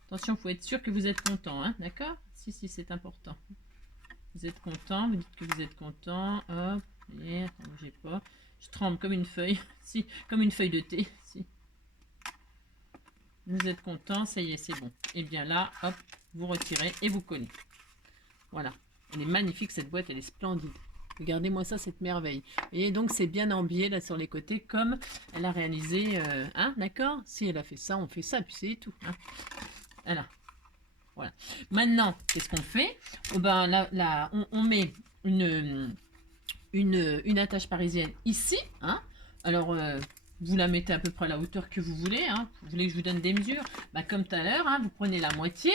attention, il faut être sûr que vous êtes content. Hein, d'accord? Si, c'est important. Vous êtes content. Vous dites que vous êtes content. Hop. Et, attends, bougez pas. Je tremble comme une feuille. Si, comme une feuille de thé. Si. Vous êtes content, ça y est, c'est bon. Et bien là, hop, vous retirez et vous collez. Voilà. Elle est magnifique, cette boîte, elle est splendide. Regardez-moi ça, cette merveille. Et donc, c'est bien embillé là sur les côtés, comme elle a réalisé. Hein, d'accord? Si elle a fait ça, on fait ça, puis c'est tout. Hein. Voilà. Maintenant, qu'est-ce qu'on fait? Oh ben, là, on met une attache parisienne ici. Hein. Alors, vous la mettez à peu près à la hauteur que vous voulez. Hein. Vous voulez que je vous donne des mesures? Bah, comme tout à l'heure, hein, vous prenez la moitié.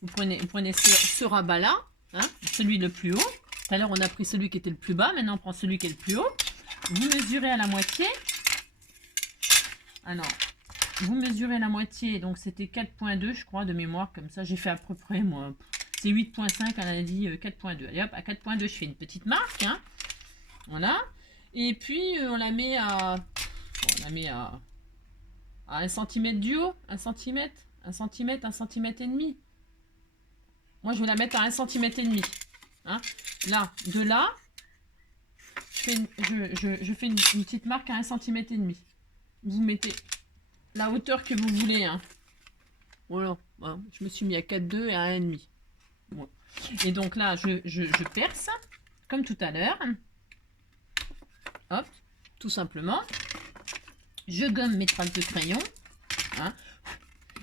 Vous prenez ce rabat-là, hein, celui le plus haut. Tout à l'heure, on a pris celui qui était le plus bas. Maintenant, on prend celui qui est le plus haut. Vous mesurez à la moitié. Alors, vous mesurez la moitié. Donc, c'était 4,2, je crois, de mémoire. Comme ça, j'ai fait à peu près, moi. C'est 8,5, elle a dit 4,2. Allez, hop, à 4,2, je fais une petite marque. Hein. Voilà. Et puis, on la met à... Bon, on la met à 1 cm du haut. 1 cm, 1 cm, 1 cm et demi. Moi, je vais la mettre à 1 cm et demi. Hein. Là, de là, je fais une petite marque à 1 cm et demi. Vous mettez la hauteur que vous voulez. Hein. Voilà. Hein. Je me suis mis à 4,2 et à 1,5. Bon. Et donc là, je perce, comme tout à l'heure. Hop, tout simplement. Je gomme mes traces de crayon. Hein.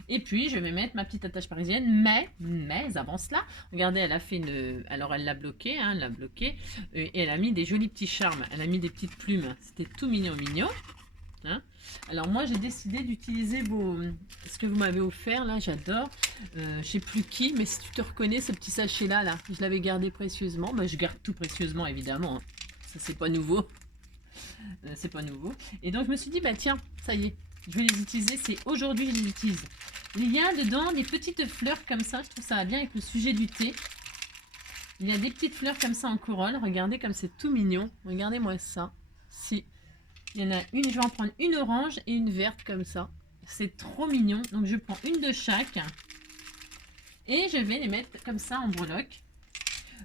Et puis, je vais mettre ma petite attache parisienne, mais avant cela, regardez, elle a fait une... Alors, elle l'a bloqué, hein, elle l'a bloqué, et elle a mis des jolis petits charmes. Elle a mis des petites plumes. C'était tout mignon, mignon. Hein. Alors, moi, j'ai décidé d'utiliser ce que vous m'avez offert, là, j'adore. Je sais plus qui, mais si tu te reconnais, ce petit sachet-là, là, je l'avais gardé précieusement. Bah, je garde tout précieusement, évidemment. Hein. Ça, c'est pas nouveau. C'est pas nouveau. Et donc, je me suis dit, bah tiens, ça y est, je vais les utiliser. C'est aujourd'hui que je les utilise. Il y a dedans des petites fleurs comme ça. Je trouve ça va bien avec le sujet du thé. Il y a des petites fleurs comme ça en corolle. Regardez comme c'est tout mignon. Regardez-moi ça. Si. Il y en a une, je vais en prendre une orange et une verte comme ça. C'est trop mignon. Donc, je prends une de chaque. Et je vais les mettre comme ça en breloque.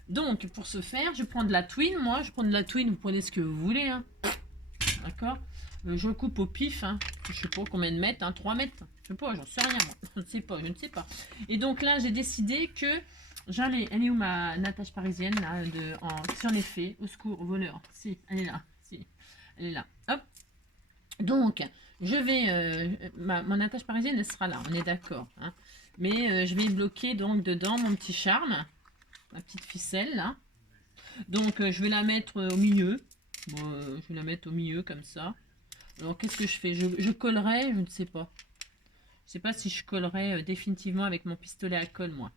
Donc, pour ce faire, je prends de la twine. Moi, je prends de la twine. Vous prenez ce que vous voulez. Hein. D'accord. Je coupe au pif. Hein. Je sais pas combien de mètres. Hein. 3 mètres. Je sais pas, j'en sais rien. Moi. Je ne sais pas. Et donc là, j'ai décidé que j'allais... Elle est où ma attache parisienne là, sur les faits? Au secours, voleur. Si, elle est là. Si, elle est là. Hop. Donc, je vais... mon attache parisienne, elle sera là. On est d'accord. Hein. Mais je vais bloquer donc dedans mon petit charme. Ma petite ficelle là. Donc, je vais la mettre au milieu. Bon, je vais la mettre au milieu comme ça. Alors, qu'est-ce que je fais? Je collerai, je ne sais pas. Je ne sais pas si je collerai définitivement avec mon pistolet à colle, moi.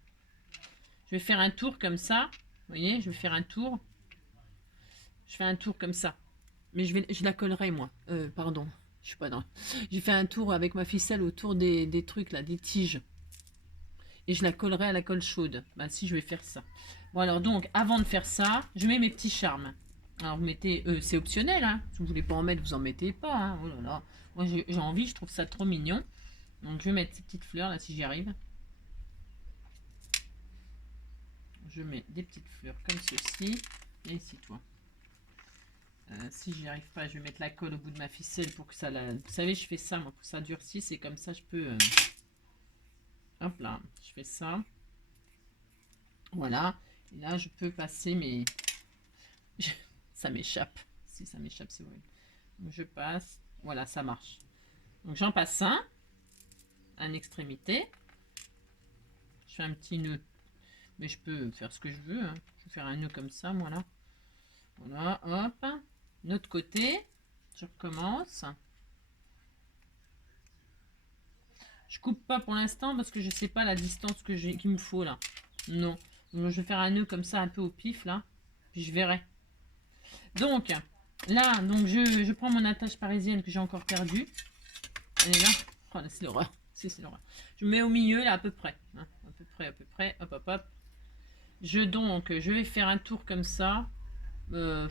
Je vais faire un tour comme ça. Vous voyez, je vais faire un tour. Je fais un tour comme ça. Mais je la collerai, moi. Pardon, je suis pas dans... J'ai fait un tour avec ma ficelle autour des trucs, là, des tiges. Et je la collerai à la colle chaude. Bah, si, je vais faire ça. Bon, alors, donc, avant de faire ça, je mets mes petits charmes. Alors, vous mettez... c'est optionnel, hein. Si vous voulez pas en mettre, vous en mettez pas, hein. Oh là là. Moi, j'ai envie, je trouve ça trop mignon. Donc, je vais mettre ces petites fleurs, là, si j'y arrive. Je mets des petites fleurs comme ceci. Et ici, toi. Si j'y arrive pas, je vais mettre la colle au bout de ma ficelle pour que ça la... Vous savez, je fais ça, moi, pour que ça durcisse. Et comme ça, je peux... Hop là, je fais ça. Voilà. Et là, je peux passer mes... Ça m'échappe. Si ça m'échappe, c'est vrai. Donc, je passe. Voilà, ça marche. Donc, j'en passe un. À l'extrémité. Je fais un petit nœud. Mais je peux faire ce que je veux. Hein. Je vais faire un nœud comme ça, voilà. Voilà, hop. L'autre côté. Je recommence. Je coupe pas pour l'instant parce que je sais pas la distance qu'il me faut là. Non. Donc, je vais faire un nœud comme ça un peu au pif là. Puis je verrai. Donc, là, donc je prends mon attache parisienne que j'ai encore perdue. Elle est là. Oh là, c'est l'horreur. C'est l'horreur. Je mets au milieu là à peu près. Hein, à peu près. Hop, hop, hop. Je vais faire un tour comme ça. Bon,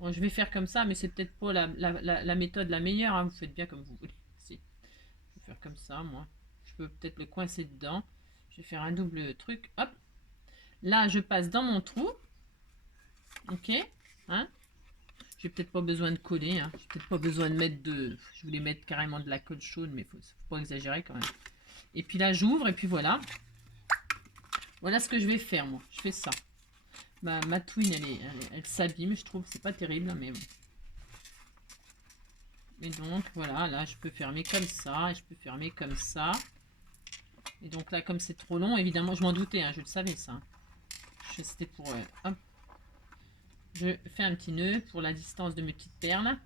je vais faire comme ça, mais c'est peut-être pas la méthode la meilleure. Hein, vous faites bien comme vous voulez. Si. Je vais faire comme ça, moi. Je peux peut-être le coincer dedans. Je vais faire un double truc. Hop. Là, je passe dans mon trou. Ok. Hein. J'ai peut-être pas besoin de coller, hein. J'ai peut-être pas besoin de mettre de... Je voulais mettre carrément de la colle chaude, mais faut pas exagérer quand même. Et puis là, j'ouvre, et puis voilà. Voilà ce que je vais faire, moi. Je fais ça. Ma twin, elle s'abîme, je trouve. C'est pas terrible, mais bon. Et donc, voilà, là, je peux fermer comme ça, et je peux fermer comme ça. Et donc là, comme c'est trop long, évidemment, je m'en doutais, hein, je le savais, ça. C'était pour... hop. Je fais un petit nœud pour la distance de mes petites perles.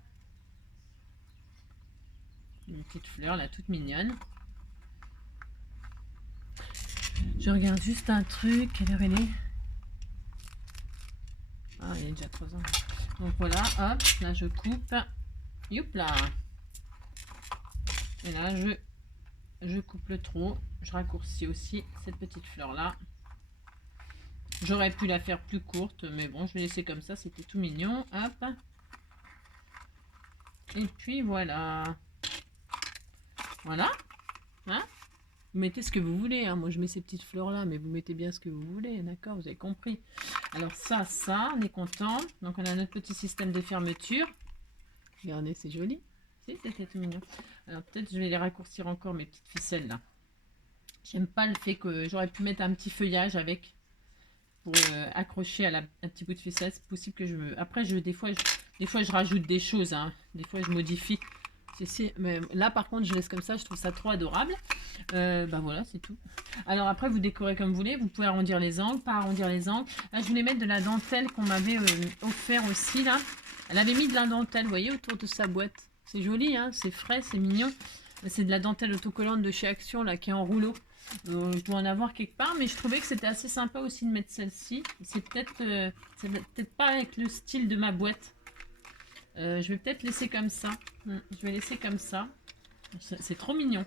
Une petite fleur, là, toute mignonne. Je regarde juste un truc. Quelle heure elle est? Ah, il est déjà 3 ans. Donc voilà, hop, là je coupe. Youp là. Et là je coupe le trou. Je raccourcis aussi cette petite fleur là. J'aurais pu la faire plus courte, mais bon, je vais laisser comme ça, c'était tout mignon. Hop. Et puis voilà. Voilà. Hein? Vous mettez ce que vous voulez, hein. Moi je mets ces petites fleurs là, mais vous mettez bien ce que vous voulez, d'accord? Vous avez compris. Alors ça, on est content. Donc on a notre petit système de fermeture. Regardez, c'est joli. Si, c'était tout mignon. Alors peut-être je vais les raccourcir encore, mes petites ficelles là. J'aime pas le fait que j'aurais pu mettre un petit feuillage avec pour accrocher à un petit bout de ficelle. C'est possible que je me... Après, des fois, je rajoute des choses, hein. Des fois, je modifie. Mais là, par contre, je laisse comme ça. Je trouve ça trop adorable. Ben voilà, c'est tout. Alors après, vous décorez comme vous voulez. Vous pouvez arrondir les angles, pas arrondir les angles. Là, je voulais mettre de la dentelle qu'on m'avait offert aussi, là. Elle avait mis de la dentelle, vous voyez, autour de sa boîte. C'est joli, hein, c'est frais, c'est mignon. C'est de la dentelle autocollante de chez Action, là, qui est en rouleau. Je dois en avoir quelque part, mais je trouvais que c'était assez sympa aussi de mettre celle-ci. C'est peut-être pas avec le style de ma boîte. Je vais peut-être laisser comme ça. Je vais laisser comme ça. C'est trop mignon.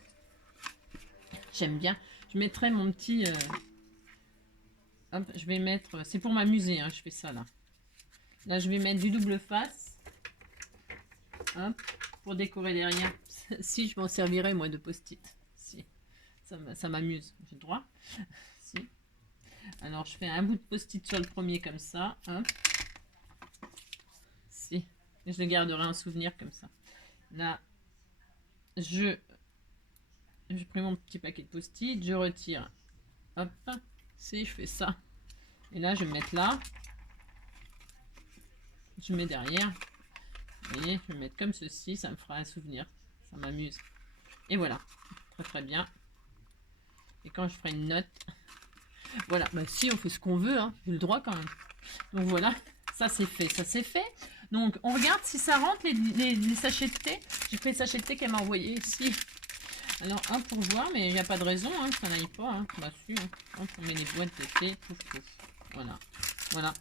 J'aime bien. Je mettrai mon petit... Hop, je vais mettre... C'est pour m'amuser, hein, je fais ça, là. Là, je vais mettre du double face. Hop, pour décorer derrière. Si, je m'en servirai, moi, de post-it. Si. Ça m'amuse. J'ai le droit. Si. Alors, je fais un bout de post-it sur le premier, comme ça. Hop. Si. Et je le garderai en souvenir, comme ça. Là, je prends mon petit paquet de post-it. Je retire. Hop. Si, je fais ça. Et là, je vais me mettre là. Je mets derrière. Et je vais mettre comme ceci, ça me fera un souvenir. Ça m'amuse. Et voilà. Très très bien. Et quand je ferai une note... Voilà. Bah si, on fait ce qu'on veut. Hein. J'ai le droit quand même. Donc voilà. Ça c'est fait. Ça c'est fait. Donc on regarde si ça rentre les sachets de thé. J'ai pris les sachets de thé qu'elle m'a envoyé ici. Alors un pour voir, mais il n'y a pas de raison hein, que ça n'aille pas. Hein. Bah si. Hein. Hop, on met les boîtes de thé. Pouf, pouf. Voilà. Voilà.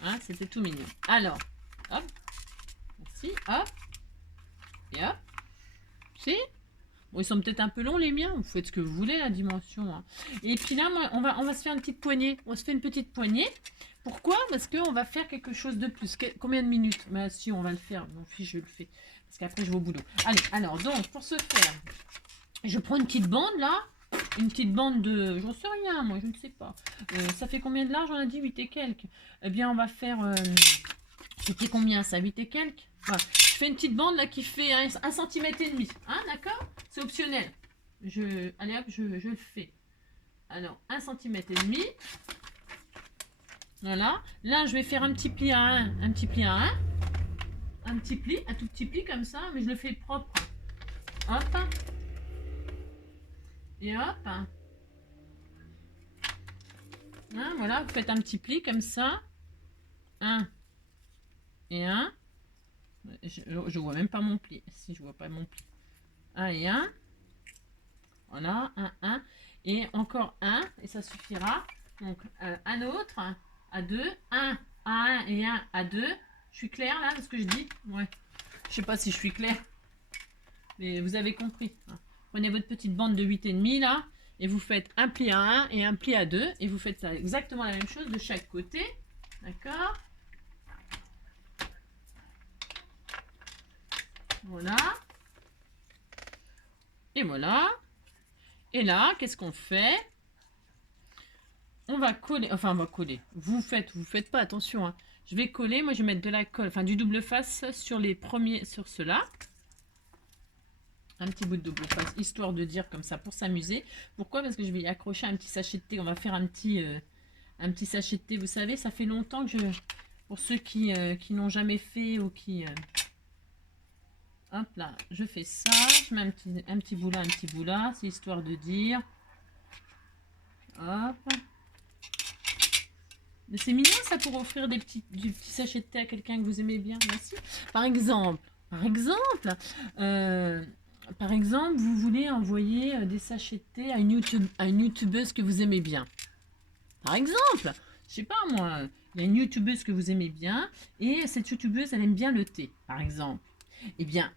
Hein, c'était tout mignon. Alors, hop. Merci, hop. Et hop. Si. Bon, ils sont peut-être un peu longs les miens. Vous faites ce que vous voulez, la dimension. Hein. Et puis là, moi, on va se faire une petite poignée. On se fait une petite poignée. Pourquoi? Parce qu'on va faire quelque chose de plus. Combien de minutes? Bah si, on va le faire. Mon fils, je le fais. Parce qu'après, je vais au boulot. Allez, alors, donc, pour ce faire, je prends une petite bande, là. Une petite bande de... J'en sais rien, moi, je ne sais pas. Ça fait combien de large? On a dit 8 et quelques. Eh bien, on va faire... C'était combien, ça? 8 et quelques? Voilà. Je fais une petite bande, là, qui fait 1,5 cm. Hein, d'accord? C'est optionnel. Allez, hop, je le fais. Alors, 1,5 cm. Voilà. Là, je vais faire un petit pli à 1. Un petit pli à 1. Un petit pli, un tout petit pli, comme ça. Mais je le fais propre. Hop. Et hop. Hein, voilà, vous faites un petit pli comme ça. 1 et 1. Je vois même pas mon pli. Si je vois pas mon pli. 1 et 1. Voilà, 1, 1. Et encore 1. Et ça suffira. Donc, un autre. À 2. 1 à 1 et 1 à 2. Je suis claire là, de ce que je dis? Ouais. Je sais pas si je suis claire. Mais vous avez compris. Prenez votre petite bande de 8,5 là. Et vous faites un pli à 1 et un pli à 2. Et vous faites ça, exactement la même chose de chaque côté. D'accord? Voilà. Et voilà. Et là, qu'est-ce qu'on fait? on va coller, enfin on va coller. Vous faites pas attention, hein. Je vais coller, moi je vais mettre de la colle, enfin du double face sur les premiers, sur ceux-là. Un petit bout de double face, histoire de dire comme ça, pour s'amuser. Pourquoi? Parce que je vais y accrocher un petit sachet de thé. On va faire un petit sachet de thé. Vous savez, ça fait longtemps que je... Pour ceux qui n'ont jamais fait ou qui... hop là, je fais ça. Je mets un petit bout là, un petit bout là. C'est histoire de dire... Hop. C'est mignon ça pour offrir du petit sachet de thé à quelqu'un que vous aimez bien. Merci. Par exemple, vous voulez envoyer des sachets de thé à une youtubeuse que vous aimez bien. Par exemple, je sais pas moi, il y a une youtubeuse que vous aimez bien et cette youtubeuse elle aime bien le thé, par exemple. Eh bien,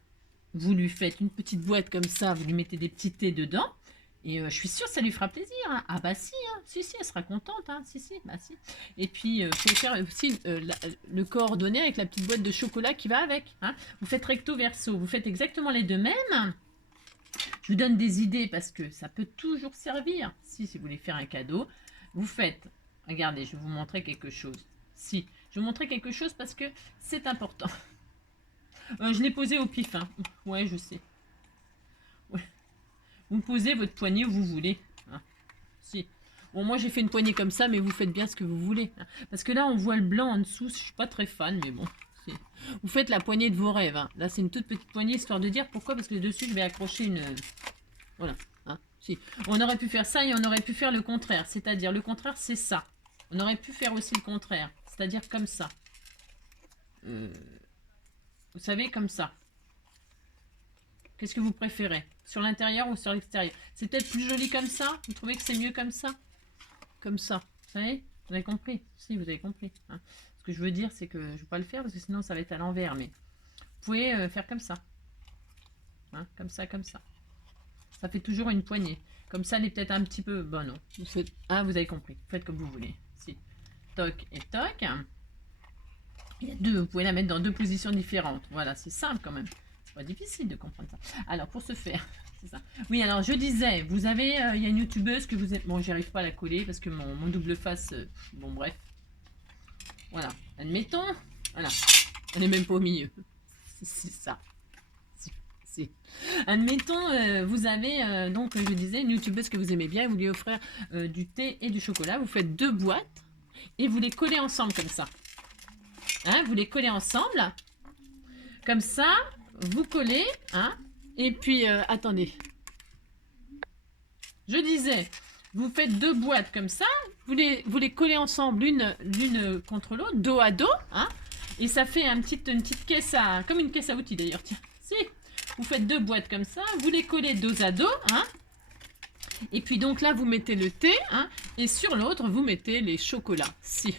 vous lui faites une petite boîte comme ça, vous lui mettez des petits thés dedans. Et je suis sûre que ça lui fera plaisir. Hein. Ah bah si, hein. Si, elle sera contente. Hein. Si, bah si. Et puis, vous pouvez faire aussi le coordonné avec la petite boîte de chocolat qui va avec. Hein. Vous faites recto verso. Vous faites exactement les deux mêmes. Je vous donne des idées parce que ça peut toujours servir. Si vous voulez faire un cadeau, vous faites... Regardez, je vais vous montrer quelque chose. Je vais vous montrer quelque chose parce que c'est important. Je l'ai posé au pif. Hein. Ouais, je sais. Vous posez votre poignée où vous voulez. Hein. Si. Bon, moi j'ai fait une poignée comme ça, mais vous faites bien ce que vous voulez. Hein. Parce que là, on voit le blanc en dessous. Je suis pas très fan, mais bon. Vous faites la poignée de vos rêves. Hein. Là, c'est une toute petite poignée, histoire de dire pourquoi. Parce que dessus, je vais accrocher une... Voilà. Hein. Si. On aurait pu faire ça et on aurait pu faire le contraire. C'est-à-dire, le contraire, c'est ça. On aurait pu faire aussi le contraire. C'est-à-dire comme ça. Vous savez, comme ça. Qu'est-ce que vous préférez? Sur l'intérieur ou sur l'extérieur? C'est peut-être plus joli comme ça? Vous trouvez que c'est mieux comme ça? Comme ça. Vous savez? Vous avez compris? Si, vous avez compris. Hein. Ce que je veux dire, c'est que je ne vais pas le faire parce que sinon ça va être à l'envers. Mais vous pouvez faire comme ça. Hein, comme ça, comme ça. Ça fait toujours une poignée. Comme ça, elle est peut-être un petit peu... Bon, non. Ah, vous avez compris. Faites comme vous voulez. Si. Toc et toc. Il y a deux. Vous pouvez la mettre dans deux positions différentes. Voilà, c'est simple quand même. Pas difficile de comprendre ça. Alors, pour ce faire, c'est ça. Oui, alors, je disais, vous avez, il y a une youtubeuse que vous êtes... Bon, j'arrive pas à la coller parce que mon double face... bon, bref. Voilà. Admettons. Voilà. On n'est même pas au milieu. C'est ça. Si. Admettons, vous avez, donc, je disais, une youtubeuse que vous aimez bien et vous lui offrez du thé et du chocolat. Vous faites deux boîtes et vous les collez ensemble comme ça. Hein, vous les collez ensemble. Comme ça... Vous collez, hein, et puis, attendez. Je disais, vous faites deux boîtes comme ça, vous les collez ensemble l'une contre l'autre, dos à dos, hein, et ça fait une petite caisse à, comme une caisse à outils d'ailleurs, tiens, si. Vous faites deux boîtes comme ça, vous les collez dos à dos, hein, et puis donc là, vous mettez le thé, hein, et sur l'autre, vous mettez les chocolats, si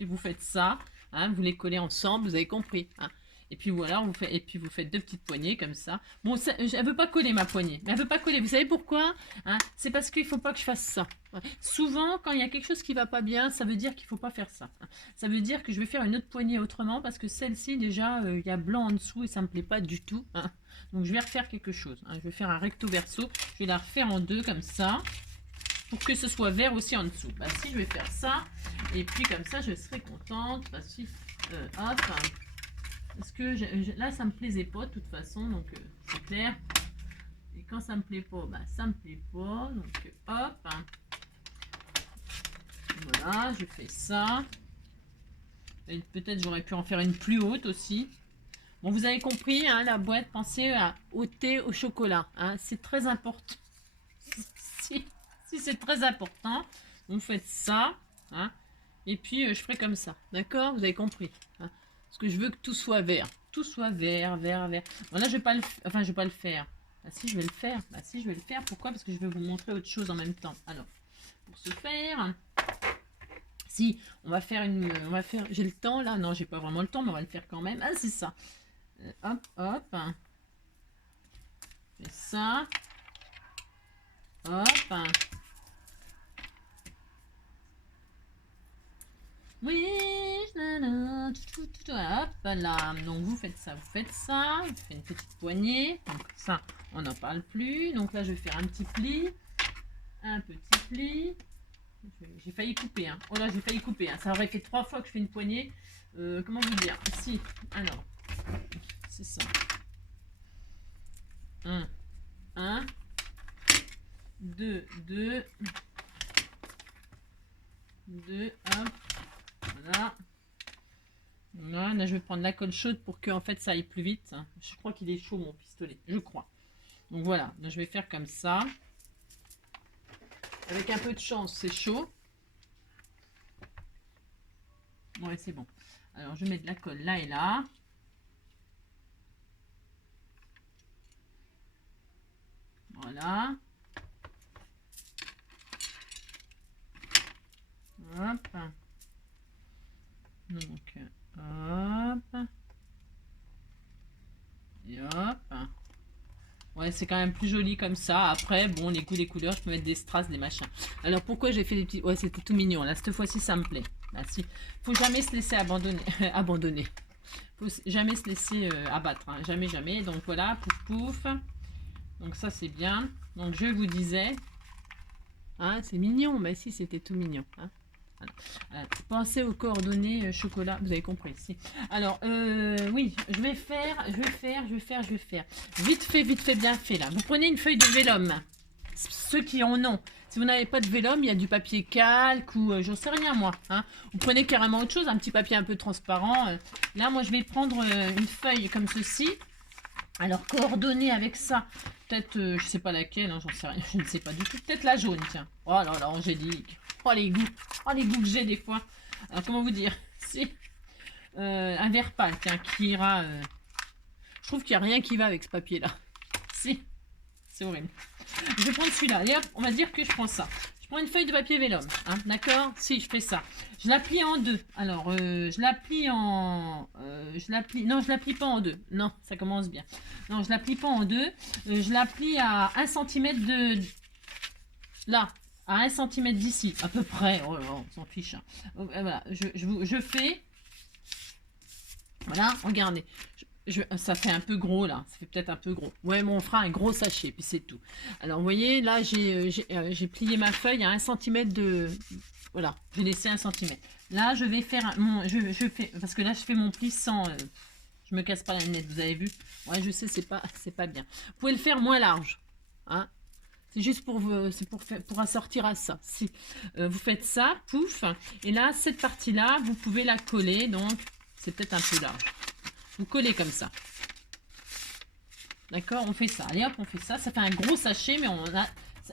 vous faites ça, hein, vous les collez ensemble, vous avez compris, hein. Et puis voilà, vous faites deux petites poignées comme ça. Bon, elle veut pas coller ma poignée. Mais elle veut pas coller. Vous savez pourquoi? Hein, c'est parce qu'il faut pas que je fasse ça. Ouais. Souvent, quand il y a quelque chose qui va pas bien, ça veut dire qu'il faut pas faire ça. Hein. Ça veut dire que je vais faire une autre poignée autrement parce que celle-ci, déjà, il y a blanc en dessous et ça me plaît pas du tout. Hein. Donc, je vais refaire quelque chose. Hein. Je vais faire un recto verso. Je vais la refaire en deux comme ça pour que ce soit vert aussi en dessous. Bah, si, je vais faire ça. Et puis, comme ça, je serai contente. Bah, si, hop. Parce que là, ça me plaisait pas de toute façon, donc c'est clair. Et quand ça me plaît pas, bah, ça me plaît pas. Donc hop. Hein. Voilà, je fais ça. Peut-être j'aurais pu en faire une plus haute aussi. Bon, vous avez compris, hein, la boîte, pensez au thé, au chocolat. Hein, c'est très important. si c'est très important, vous faites ça. Hein, et puis, je ferai comme ça. D'accord? Vous avez compris. Hein. Parce que je veux que tout soit vert. Tout soit vert, vert, vert. Bon, là, je vais pas le faire. Ah si, je vais le faire. Bah si, je vais le faire. Pourquoi? Parce que je vais vous montrer autre chose en même temps. Alors, pour ce faire... Si, on va faire... J'ai le temps, là? Non, j'ai pas vraiment le temps, mais on va le faire quand même. Ah, c'est ça. Hop, hop. Et ça. Hop. Oui, hop là. Donc vous faites ça, vous faites une petite poignée. Donc ça, on n'en parle plus. Donc là, je vais faire un petit pli, J'ai failli couper. Hein. Oh là, j'ai failli couper. Hein. Ça aurait fait 3 fois que je fais une poignée. Comment vous dire? Si, alors, c'est ça. 1, 2, 2, 2, hop, voilà. Voilà, là je vais prendre la colle chaude pour que en fait ça aille plus vite. Je crois qu'il est chaud mon pistolet, je crois. Donc voilà, là, je vais faire comme ça. Avec un peu de chance, c'est chaud. Ouais, c'est bon. Alors je mets de la colle là et là. Voilà. Hop. Donc, hop. Et hop. Ouais, c'est quand même plus joli comme ça. Après, bon, les goûts, les couleurs, je peux mettre des strass, des machins. Alors, pourquoi j'ai fait des petits... Ouais, c'était tout mignon. Là, cette fois-ci, ça me plaît. Là, si. Faut jamais se laisser abandonner. Abandonner. Faut jamais se laisser abattre. Hein. Jamais, jamais. Donc, voilà, pouf, pouf. Donc, ça, c'est bien. Donc, je vous disais... Hein, c'est mignon. Mais si, c'était tout mignon. Hein. Pensez aux coordonnées chocolat, vous avez compris. Si. Alors, oui, je vais faire. Vite fait, bien fait là. Vous prenez une feuille de vélum. Ceux qui en ont. Si vous n'avez pas de vélum, il y a du papier calque ou j'en sais rien moi. Hein. Vous prenez carrément autre chose, un petit papier un peu transparent. Là, moi, je vais prendre une feuille comme ceci. Alors, coordonner avec ça. Peut-être, je sais pas laquelle, hein, j'en sais rien. Je ne sais pas du tout. Peut-être la jaune, tiens. Oh là là, angélique. Oh les goûts. Oh les goûts que j'ai des fois. Alors comment vous dire? Si. Un vert pâle, tiens, qui ira. Je trouve qu'il n'y a rien qui va avec ce papier là. Si. C'est horrible. Je vais prendre celui-là. Allez hop, on va dire que je prends ça. Je prends une feuille de papier vélum. Hein, d'accord? Si, je fais ça. Je la plie en deux. Alors, je la plie en... Non, je la plie pas en deux. Non, ça commence bien. Non, je la plie pas en deux. Je la plie à 1 cm de... Là. À 1 cm d'ici, à peu près. Oh là là, on s'en fiche. Hein. Voilà, je fais. Voilà, regardez. Ça fait un peu gros là. Ça fait peut-être un peu gros. Ouais, mais on fera un gros sachet, puis c'est tout. Alors, vous voyez, là, j'ai plié ma feuille à 1 cm de. Voilà, j'ai laissé 1 cm. Là, je vais faire. Je fais. Parce que là, je fais mon pli sans. Je me casse pas la lunette, vous avez vu? Ouais, je sais, c'est pas bien. Vous pouvez le faire moins large. Hein? C'est juste pour assortir à ça. Si vous faites ça, pouf, et là, cette partie-là, vous pouvez la coller, donc c'est peut-être un peu large. Vous collez comme ça. D'accord? On fait ça. Allez hop, on fait ça. Ça fait un gros sachet, mais on a...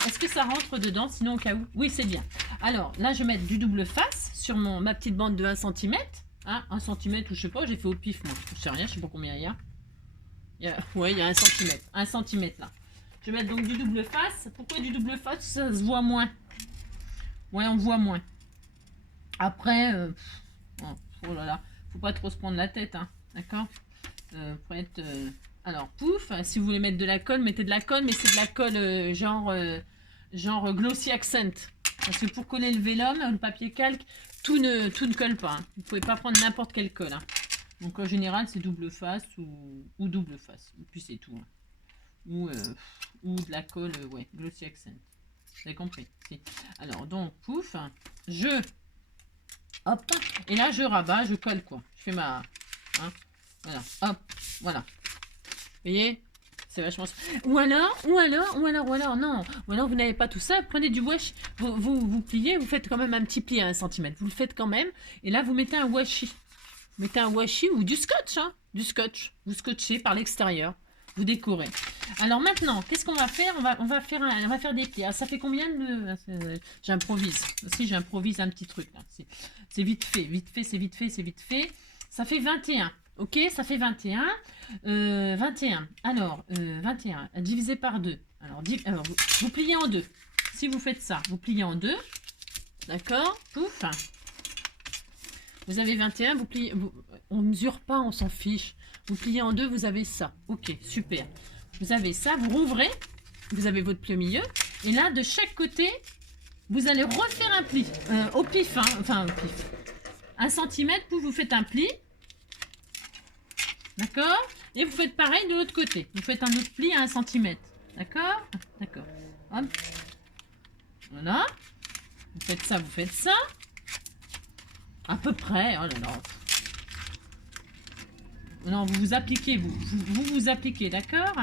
Est-ce que ça rentre dedans? Sinon, au cas où. Oui, c'est bien. Alors, là, je vais mettre du double face sur ma petite bande de 1 cm. Hein, 1 cm ou je sais pas, j'ai fait au pif, moi. Je sais rien, je sais pas combien il y a. Ouais, il y a 1 cm. 1 cm là. Je vais mettre donc du double face. Pourquoi du double face? Ça se voit moins. Ouais, on voit moins. Après, oh là là, faut pas trop se prendre la tête, hein. D'accord? Alors, pouf, si vous voulez mettre de la colle, mettez de la colle, mais c'est de la colle genre glossy accent. Parce que pour coller le vélum, le papier calque, tout ne colle pas. Hein. Vous pouvez pas prendre n'importe quelle colle. Hein. Donc en général, c'est double face ou double face. Et puis c'est tout. Hein. Ou de la colle, ouais, glossy accent. Vous avez compris? Si. Alors, donc, pouf, hop, et là, je rabats, je colle, quoi. Je fais ma... Hein, voilà, hop, voilà. Vous voyez? C'est vachement... Ou alors, non. Ou alors, vous n'avez pas tout ça, prenez du washi. Vous pliez, vous faites quand même un petit pli à 1 cm. Vous le faites quand même, et là, vous mettez un washi. Vous mettez un washi ou du scotch, hein. Du scotch. Vous scotchez par l'extérieur. Vous décorez. Alors maintenant, qu'est-ce qu'on va faire? on va faire des plis. Ah, ça fait combien de... J'improvise. Aussi, j'improvise un petit truc. C'est vite fait. C'est vite fait. Ça fait 21. Ok, ça fait 21. 21. Alors, 21 divisé par 2. Alors, vous pliez en deux. Si vous faites ça, vous pliez en deux. D'accord? Pouf. Vous avez 21. Vous pliez... On ne mesure pas, on s'en fiche. Vous pliez en deux, vous avez ça. Ok, super. Vous avez ça, vous rouvrez. Vous avez votre pli au milieu. Et là, de chaque côté, vous allez refaire un pli. Au pif, hein. Enfin, au pif. 1 cm, vous faites un pli. D'accord? Et vous faites pareil de l'autre côté. Vous faites un autre pli à 1 cm. D'accord? D'accord. Hop. Voilà. Vous faites ça, vous faites ça. À peu près. Oh là là. Non, vous vous appliquez, vous appliquez, d'accord?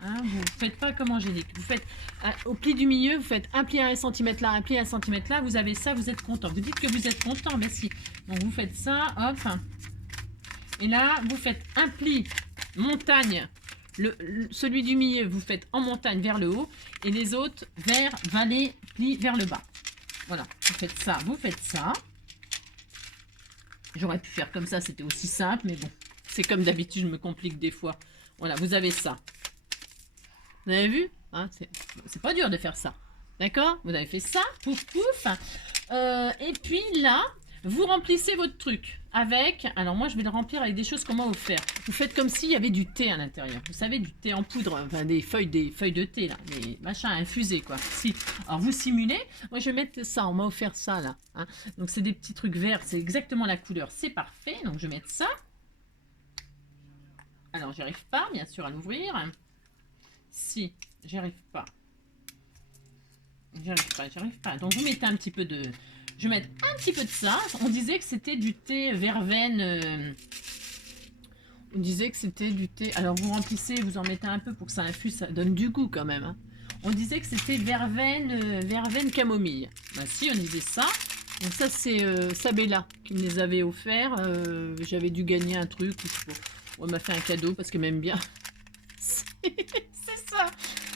Hein, vous ne faites pas comme Angélique. Vous faites au pli du milieu, vous faites un pli à 1 cm là, un pli à 1 cm là. Vous avez ça, vous êtes content. Vous dites que vous êtes content, merci. Donc vous faites ça, hop. Et là, vous faites un pli montagne. Celui du milieu, vous faites en montagne vers le haut. Et les autres vers vallée, pli vers le bas. Voilà, vous faites ça, vous faites ça. J'aurais pu faire comme ça, c'était aussi simple, mais bon. C'est comme d'habitude, je me complique des fois. Voilà, vous avez ça. Vous avez vu, hein, c'est pas dur de faire ça. D'accord? Vous avez fait ça, pouf pouf. Et puis là, vous remplissez votre truc avec... Alors moi, je vais le remplir avec des choses qu'on m'a offert. Vous faites comme s'il y avait du thé à l'intérieur. Vous savez, du thé en poudre, enfin des feuilles de thé, là. Des machins infusés, quoi. Si. Alors vous simulez. Moi, je vais mettre ça. On m'a offert ça, là. Hein. Donc c'est des petits trucs verts. C'est exactement la couleur. C'est parfait. Donc je vais mettre ça. Alors, j'arrive pas, bien sûr, à l'ouvrir. Si, j'arrive pas. J'arrive pas. Donc, vous mettez un petit peu de... Je vais mettre un petit peu de ça. On disait que c'était du thé verveine. On disait que c'était du thé... Alors, vous remplissez, vous en mettez un peu pour que ça infuse, ça donne du goût quand même. Hein. On disait que c'était verveine camomille. Bah si, on disait ça. Donc ça, c'est Sabella qui me les avait offerts. J'avais dû gagner un truc. Ou je sais pas. On m'a fait un cadeau parce qu'elle m'aime bien. C'est ça.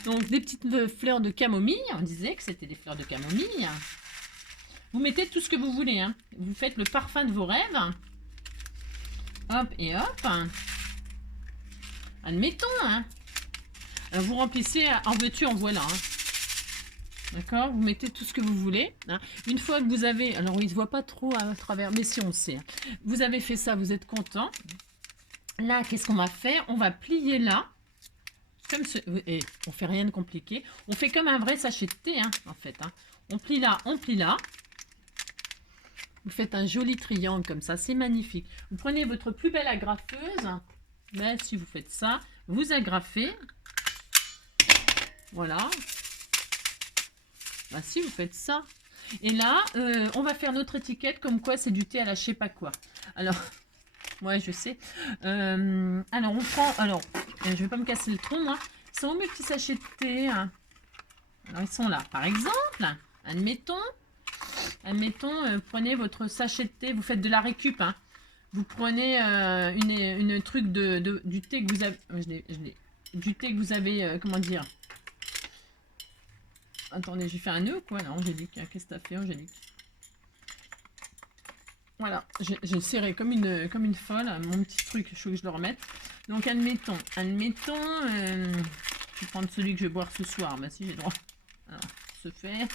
Donc des petites fleurs de camomille. On disait que c'était des fleurs de camomille. Vous mettez tout ce que vous voulez. Hein. Vous faites le parfum de vos rêves. Hop et hop. Admettons. Hein. Alors, vous remplissez en veux-tu, en voilà. Hein. D'accord? Vous mettez tout ce que vous voulez. Hein. Une fois que vous avez... Alors, il ne se voit pas trop à travers, mais si on le sait. Hein. Vous avez fait ça, vous êtes content. Là, qu'est-ce qu'on va faire? On va plier là. Comme ce... Et on fait rien de compliqué. On fait comme un vrai sachet de thé, hein, en fait. Hein. On plie là, on plie là. Vous faites un joli triangle comme ça. C'est magnifique. Vous prenez votre plus belle agrafeuse. Ben, si vous faites ça, vous agrafez. Voilà. Ben, si vous faites ça. Et là, on va faire notre étiquette comme quoi c'est du thé à la je sais pas quoi. Alors... Ouais, je sais. Alors, on prend... Alors, je vais pas me casser le tronc, moi. Ils sont où mes petits sachets de thé? Hein. Alors, ils sont là. Par exemple, admettons, prenez votre sachet de thé. Vous faites de la récup. Hein. Vous prenez une truc du thé que vous avez... du thé que vous avez... comment dire? Attendez, j'ai fait un nœud, quoi. Non, Angélique. Qu'est-ce que t'as fait, Angélique? Voilà, j'ai serré comme une folle, mon petit truc, il faut que je le remette. Donc, admettons, je vais prendre celui que je vais boire ce soir, bah si j'ai le droit. Alors, se fait,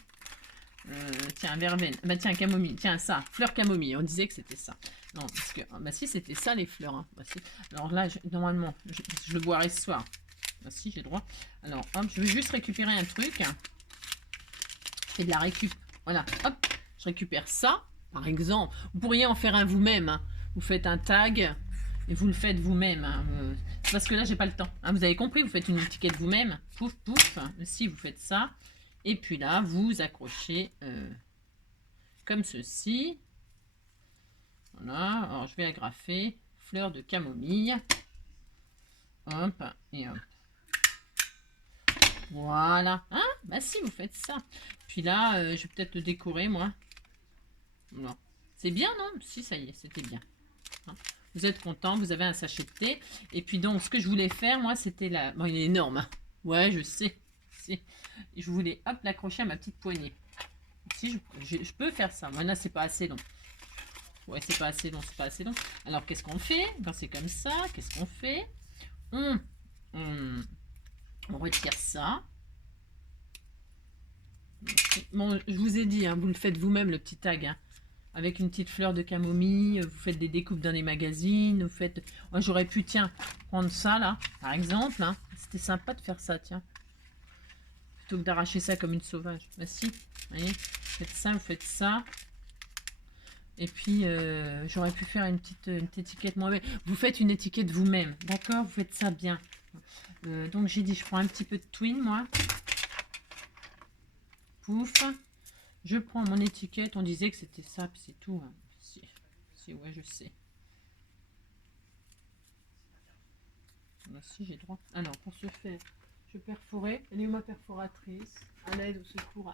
tiens, verveine, bah tiens, camomille, tiens, ça, fleur camomille, on disait que c'était ça. Non, parce que, bah si, c'était ça les fleurs, hein. Bah, si. Alors là, normalement, je le boirai ce soir. Bah si, j'ai le droit. Alors, hop, je vais juste récupérer un truc. Je fais de la récup, voilà, hop, je récupère ça. Par exemple, vous pourriez en faire un vous-même. Hein. Vous faites un tag et vous le faites vous-même. Hein. Parce que là, j'ai pas le temps. Hein. Vous avez compris, vous faites une étiquette vous-même. Pouf, pouf. Si vous faites ça. Et puis là, vous accrochez comme ceci. Voilà. Alors, je vais agrafer. Fleur de camomille. Hop. Et hop. Voilà. Hein? Bah si, vous faites ça. Puis là, je vais peut-être le décorer, moi. Non. C'est bien, non? Si, ça y est, c'était bien. Hein, vous êtes content, vous avez un sachet de thé. Et puis donc, ce que je voulais faire, moi, c'était la... Bon, il est énorme. Hein. Ouais, je sais. Je voulais, hop, l'accrocher à ma petite poignée. Si, je peux faire ça. Moi, là, c'est pas assez long. Ouais, c'est pas assez long, c'est pas assez long. Alors, qu'est-ce qu'on fait? Quand c'est comme ça, qu'est-ce qu'on fait? On retire ça. Bon, je vous ai dit, hein, vous le faites vous-même, le petit tag. Hein. Avec une petite fleur de camomille, vous faites des découpes dans les magazines, vous faites... Moi, j'aurais pu, tiens, prendre ça, là, par exemple. Hein. C'était sympa de faire ça, tiens. Plutôt que d'arracher ça comme une sauvage. Bah si, vous voyez, vous faites ça. Et puis, j'aurais pu faire une petite étiquette moi-même. Vous faites une étiquette vous-même, d'accord? Vous faites ça bien. Donc, j'ai dit, je prends un petit peu de twin, moi. Pouf. Je prends mon étiquette, on disait que c'était ça, puis c'est tout. Hein. Si, ouais, je sais. Là, si, j'ai droit. Alors, pour ce faire, je perforais. Elle est où ma perforatrice? À l'aide, au secours.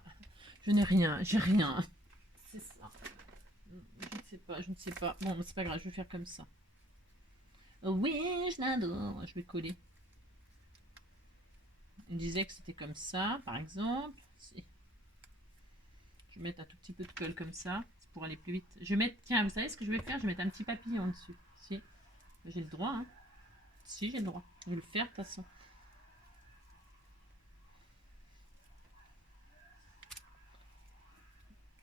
Je n'ai rien, j'ai rien. C'est ça. Je ne sais pas, je ne sais pas. Bon, c'est pas grave, je vais faire comme ça. Oh oui, je l'adore. Je vais coller. On disait que c'était comme ça, par exemple. Si. Je vais mettre un tout petit peu de colle comme ça, c'est pour aller plus vite. Je vais mettre, tiens, vous savez ce que je vais faire? Je vais mettre un petit papillon dessus. Si, j'ai le droit, hein. Si, j'ai le droit. Je vais le faire de toute façon.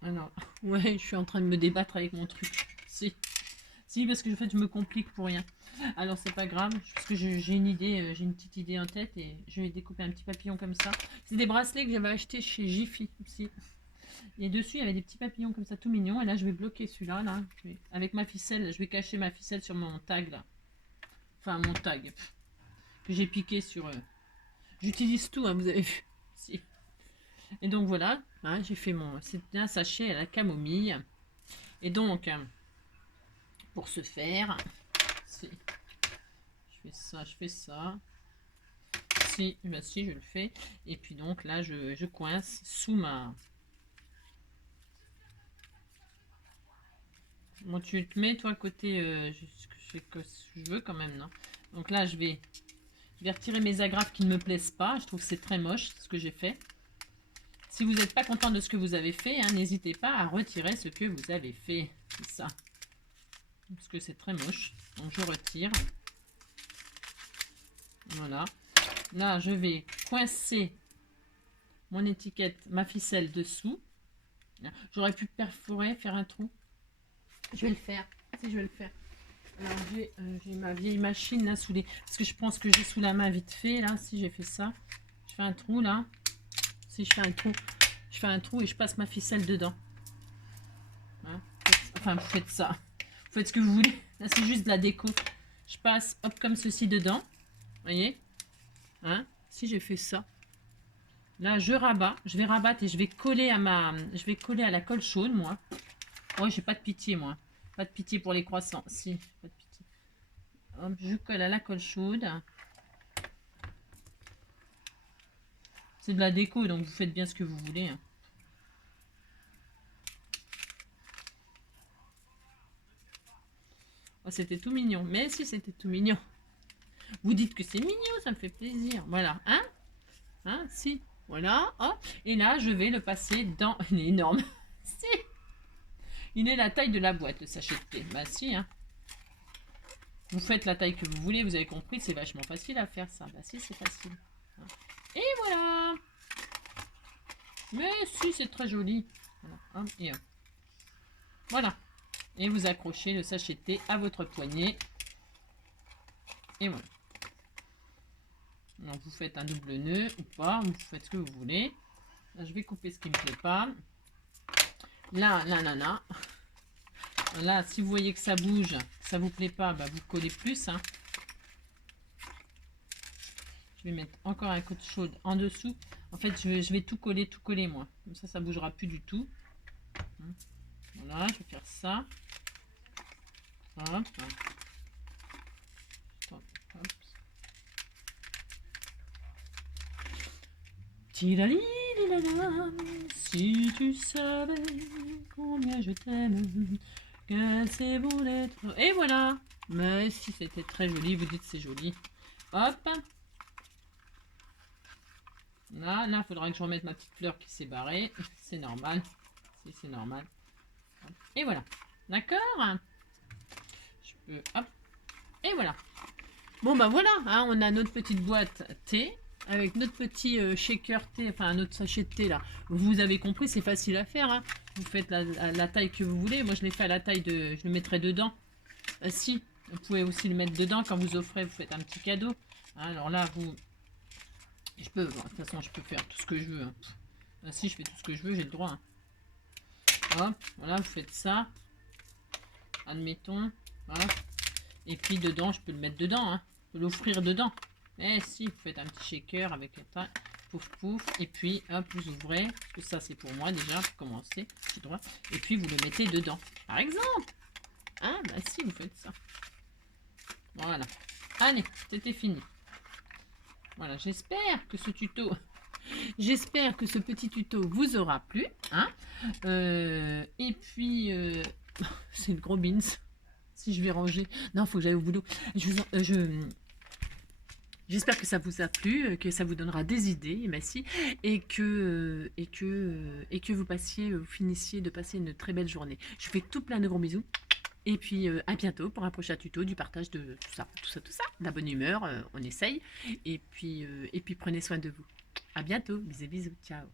Alors, ouais, je suis en train de me débattre avec mon truc. Si, parce que en fait, je me complique pour rien. Alors, c'est pas grave, parce que j'ai une idée, j'ai une petite idée en tête et je vais découper un petit papillon comme ça. C'est des bracelets que j'avais achetés chez Jiffy aussi. Et dessus, il y avait des petits papillons comme ça, tout mignons. Et là, je vais bloquer celui-là, là. Avec ma ficelle, je vais cacher ma ficelle sur mon tag, là. Enfin, mon tag. Que j'ai piqué sur... J'utilise tout, hein, vous avez vu. Si. Et donc, voilà. Hein, j'ai fait mon... C'est un sachet à la camomille. Et donc, pour ce faire... Si. Je fais ça, je fais ça. Si, ben si, je le fais. Et puis donc, là, je coince sous ma... Bon, tu te mets, toi, côté... ce que je veux quand même, non? Donc là, je vais retirer mes agrafes qui ne me plaisent pas. Je trouve que c'est très moche, ce que j'ai fait. Si vous n'êtes pas content de ce que vous avez fait, hein, n'hésitez pas à retirer ce que vous avez fait. C'est ça. Parce que c'est très moche. Donc, je retire. Voilà. Là, je vais coincer mon étiquette, ma ficelle dessous. J'aurais pu perforer, faire un trou. Je vais le faire. Si, je vais le faire. Alors, j'ai ma vieille machine là sous les... Parce que je pense que j'ai sous la main vite fait. Là, si j'ai fait ça. Je fais un trou là. Si je fais un trou et je passe ma ficelle dedans. Hein, enfin, vous faites ça. Vous faites ce que vous voulez. Là, c'est juste de la déco. Je passe, hop, comme ceci dedans. Vous voyez, hein, si j'ai fait ça. Là, je rabats. Je vais rabattre et je vais coller à ma... Je vais coller à la colle chaude, moi. Oh, j'ai pas de pitié, moi. Pas de pitié pour les croissants. Si, pas de pitié. Hop, je colle à la colle chaude. C'est de la déco, donc vous faites bien ce que vous voulez. Hein. Oh, c'était tout mignon. Mais si, c'était tout mignon. Vous dites que c'est mignon, ça me fait plaisir. Voilà, hein? Hein? Si. Voilà, hop. Et là, je vais le passer dans... Il est énorme. Si. Il est la taille de la boîte, le sachet de thé. Bah si, hein. Vous faites la taille que vous voulez, vous avez compris, c'est vachement facile à faire ça. Bah si, c'est facile. Et voilà. Mais si, c'est très joli. Voilà, hop, et hop. Voilà. Et vous accrochez le sachet de thé à votre poignet. Et voilà. Donc vous faites un double nœud ou pas, vous faites ce que vous voulez. Là, je vais couper ce qui ne me plaît pas. Là, là, si vous voyez que ça bouge, que ça vous plaît pas, bah, vous collez plus. Hein. Je vais mettre encore un coup de chaude en dessous. En fait, je vais tout coller moi. Comme ça, ça bougera plus du tout. Voilà, je vais faire ça. Hop. Hop. Si tu savais combien je t'aime, que c'est beau d'être... Et voilà. Mais si c'était très joli, vous dites c'est joli. Hop. Là, il faudra que je remette ma petite fleur qui s'est barrée. C'est normal. Si, c'est normal. Et voilà. D'accord. Je peux... Hop. Et voilà. Bon, bah voilà. Hein, on a notre petite boîte thé. Avec notre petit shaker thé, enfin notre sachet de thé là. Vous avez compris, c'est facile à faire. Hein. Vous faites la taille que vous voulez. Moi, je l'ai fait à la taille de... Je le mettrai dedans. Si, vous pouvez aussi le mettre dedans quand vous offrez. Vous faites un petit cadeau. Alors là, vous... Je peux... Bon, de toute façon, je peux faire tout ce que je veux. Hein. Si, je fais tout ce que je veux, j'ai le droit. Hein. Hop, voilà, vous faites ça. Admettons. Voilà. Et puis dedans, je peux le mettre dedans. Hein. Je peux l'offrir dedans. Eh si, vous faites un petit shaker avec ça. pouf, pouf. Et puis, hop, vous ouvrez. Parce que ça, c'est pour moi déjà, pour commencer. Petit droit. Et puis, vous le mettez dedans. Par exemple. Ah, bah si, vous faites ça. Voilà. Allez, c'était fini. Voilà, j'espère que ce tuto... J'espère que ce petit tuto vous aura plu. Hein, et puis, c'est une gros beans. Si je vais ranger. Non, il faut que j'aille au boulot. J'espère que ça vous a plu, que ça vous donnera des idées, merci, et que vous finissiez de passer une très belle journée. Je vous fais tout plein de gros bisous. Et puis à bientôt pour un prochain tuto, du partage de tout ça, de la bonne humeur, on essaye. Et puis prenez soin de vous. À bientôt, bisous, bisous, ciao.